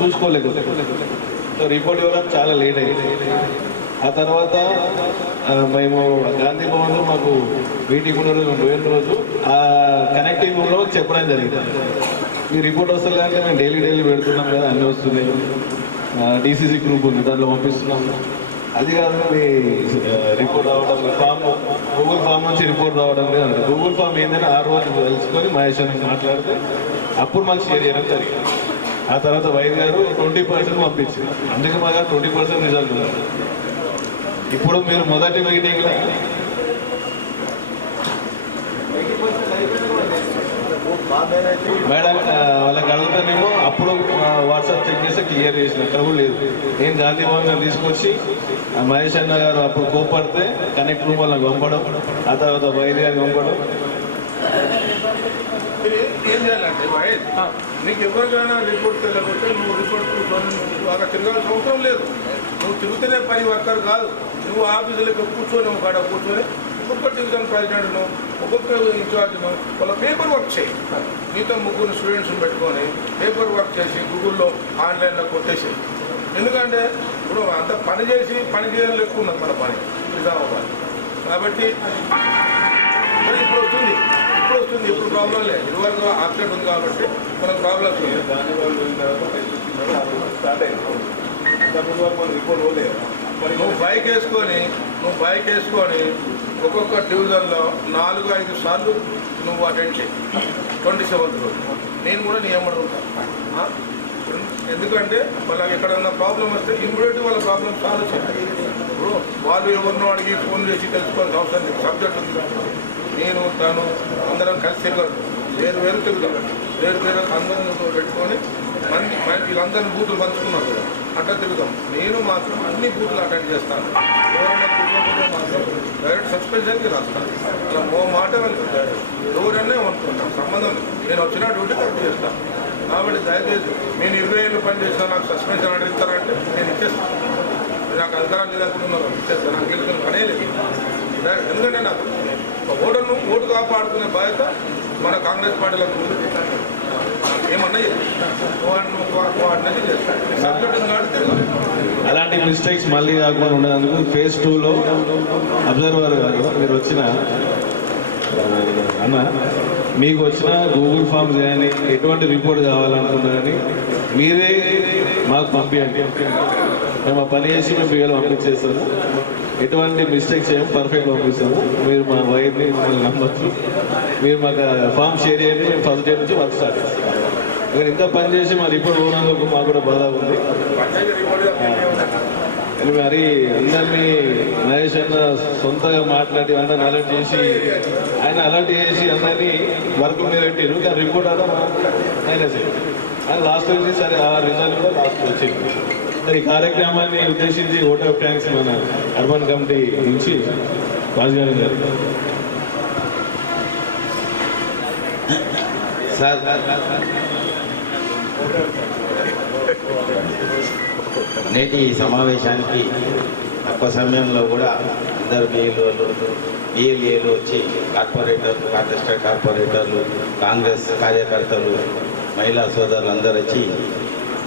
చూసుకోలేదు, సో రిపోర్ట్ ఇవ్వడం చాలా లేట్ అయింది. ఆ తర్వాత మేము గాంధీ భవన్లో మాకు మీటింగ్ ఉన్న రోజు పోయిన రోజు ఆ కనెక్టింగ్ రూమ్లో చెప్పడం జరిగింది, ఈ రిపోర్ట్ వస్తుంది అంటే మేము డైలీ పెడుతున్నాం కదా, అన్నీ వస్తున్నాయి, డీసీసీ గ్రూప్ ఉంది దాంట్లో పంపిస్తున్నాం. అది కాదు మీ రిపోర్ట్ రావడం, గూగుల్ ఫామ్ నుంచి రిపోర్ట్ రావడం లేదంటే గూగుల్ ఫామ్ ఏంటంటే ఆ రోజు తెలుసుకొని మహేష్ అని మాట్లాడితే అప్పుడు మాకు షేర్ చేయడం జరిగింది. ఆ తర్వాత వైద్య గారు 20% పంపించింది, అందుకే మా గారు 20% రిజల్ట్ ఉంది. ఇప్పుడు మీరు మొదటి మీటింగ్లో మేడం వాళ్ళకి అడుగుతానేమో అప్పుడు వాట్సాప్ చెక్ చేస్తే క్లియర్ చేసిన, అక్కడ కూడా లేదు. నేను గాంధీ భవన్ తీసుకొచ్చి మహేష్ అన్న గారు అప్పుడు కోపడితే కనెక్ట్ రూమ్ వాళ్ళకి పంపడం, ఆ తర్వాత వైద్య గారికి పంపడం. ఏం చేయాలంటే మహేష్, నీకు ఎవరికైనా రిపోర్ట్ తెలియకపోతే నువ్వు రిపోర్ట్ బాగా తిరగాల్సిన అవసరం లేదు. నువ్వు తిరుగుతూనే పని వర్కర్ కాదు, నువ్వు ఆఫీసులకు కూర్చొని ఒక కాడ కూర్చొని ఒక్కొక్క డివిజన్ ప్రెసిడెంట్ను, ఒక్కొక్క ఇన్ఛార్జ్ను వాళ్ళ పేపర్ వర్క్ చేయి. మీతో 3 స్టూడెంట్స్ని పెట్టుకొని పేపర్ వర్క్ చేసి గూగుల్లో ఆన్లైన్లో కొట్టేసి. ఎందుకంటే ఇప్పుడు అంత పని చేసి పని చేయడం ఎక్కువ ఉన్నది మన పని నిజామాబాద్. కాబట్టి ఇప్పుడు వస్తుంది, ఇప్పుడు ప్రాబ్లం లేదు. ఇదివరకు ఆప్షెంట్ ఉంది కాబట్టి మనకు ప్రాబ్లమ్స్ ఉంది. దాని వాళ్ళు స్టార్ట్ అయింది, మన రిపోర్ట్ పోలేదు. నువ్వు బైక్ వేసుకొని ఒక్కొక్క డివిజన్లో 4-5 సార్లు నువ్వు అటెండ్ చేయి 27th రోజు. నేను కూడా నీ ఎమ్మడి ఉంటాను, ఎందుకంటే వాళ్ళకి ఎక్కడన్నా ప్రాబ్లం వస్తే ఇమ్మీడియట్గా వాళ్ళ ప్రాబ్లం సాల్వ్ చేయాలి. ఇప్పుడు వాళ్ళు ఎవరినో అడిగి ఫోన్ చేసి తెలుసుకోవాల్సిన అవసరం లేదు. సబ్జెక్ట్ ఉంది, నేను తను అందరం కలిసి తిరగదు, వేరు తిరుగుతాం, వేరు అందరిని పెట్టుకొని వీళ్ళందరినీ బూతులు పంచుకున్నారు కదా, అట్లా తిరుగుతాం. నేను మాత్రం అన్ని బూతులు అటెండ్ చేస్తాను. ఎవరైనా కూర్చోకపోతే మాత్రం డైరెక్ట్ సస్పెన్షన్కి రాస్తాను. అలా మాట వెళ్తుంటారు, ఎవరన్నా అనుకుంటాను, సంబంధం నేను వచ్చిన డ్యూటీ కరెక్ట్ చేస్తాను. కాబట్టి దయచేసి నేను 20 ఏళ్ళు పని చేసినా నాకు సస్పెన్షన్ ఆర్డర్ ఇస్తారంటే నేను ఇచ్చేస్తాను. నాకు అధికారం లేదనుకుంటున్నాను, ఇచ్చేస్తాను. నాకు గెలుతున్న పనే లేదు. ఎందుకంటే నాకు ఓటు కాపాడుకునే బాధ్యత మన కాంగ్రెస్ పార్టీలో ఏమన్నా అలాంటి మిస్టేక్స్ మళ్ళీ కాకుండా ఉండేందుకు phase 2లో అబ్జర్వర్ గారు మీరు వచ్చిన అన్న మీకు వచ్చిన గూగుల్ ఫామ్స్ కానీ ఎటువంటి రిపోర్ట్ కావాలనుకున్నా కానీ మీరే మాకు పంపించండి, మేము ఆ పని చేసి మేము పిల్లలు పంపించేస్తాము. ఎటువంటి మిస్టేక్స్ ఏమో పర్ఫెక్ట్ పంపిస్తాము. మీరు మా వైర్ని మిమ్మల్ని నమ్మచ్చు. మీరు మాకు ఫామ్ షేర్ చేయండి, మేము ఫస్ట్ డే నుంచి వర్క్ స్టార్ట్ చేస్తాం. మీరు ఇంకా పని చేసి మా రిపోర్ట్ పోనందుకు మాకు కూడా బాధ ఉంది. మరి అందరినీ మహేష్ అన్న సొంతగా మాట్లాడి అందరిని అలర్ట్ చేసి అందరినీ వర్క్ మీద పెట్టారు. కానీ రిపోర్ట్ అలా మైనస్ అని లాస్ట్ వచ్చి సరే ఆ రిజల్ట్ కూడా లాస్ట్ వచ్చింది. ఈ కార్యక్రమాన్ని ఉద్దేశించి ఓట్ ఆఫ్ థ్యాంక్స్ మన అర్బన్ కమిటీ నుంచి రాజుగారి గారు. సార్ నేటి ఈ సమావేశానికి తక్కువ సమయంలో కూడా అందరు బిఎల్ఏలు వచ్చి కార్పొరేటర్లు, కాంటెస్టెడ్ కార్పొరేటర్లు, కాంగ్రెస్ కార్యకర్తలు, మహిళా సోదరులు అందరూ వచ్చి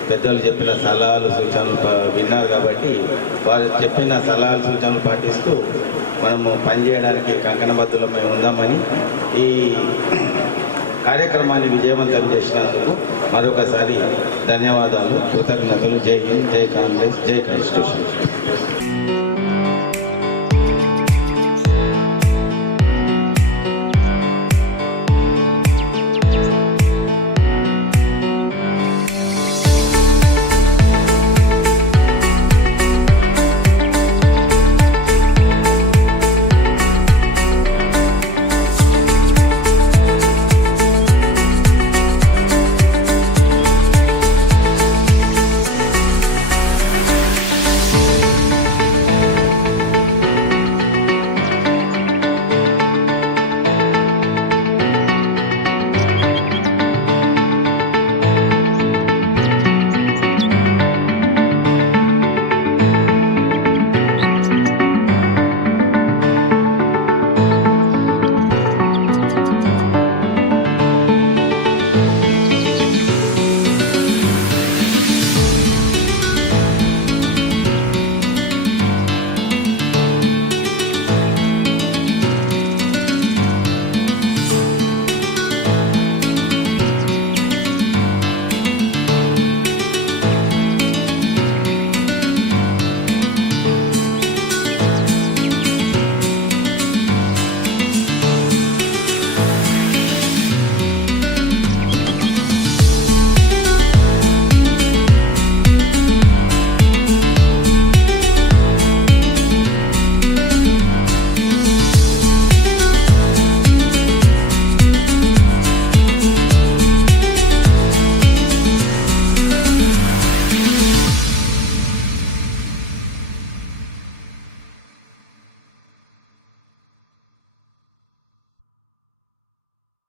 పెద్దలు చెప్పిన సలహాలు సూచనలు విన్నారు కాబట్టి వారు చెప్పిన సలహాలు సూచనలు పాటిస్తూ మనము పనిచేయడానికి కంకణబద్ధులమై ఉందామని ఈ కార్యక్రమాన్ని విజయవంతం చేసినందుకు మరొకసారి ధన్యవాదాలు, కృతజ్ఞతలు. జై హింద్, జై కాంగ్రెస్, జై కాన్స్టిట్యూషన్.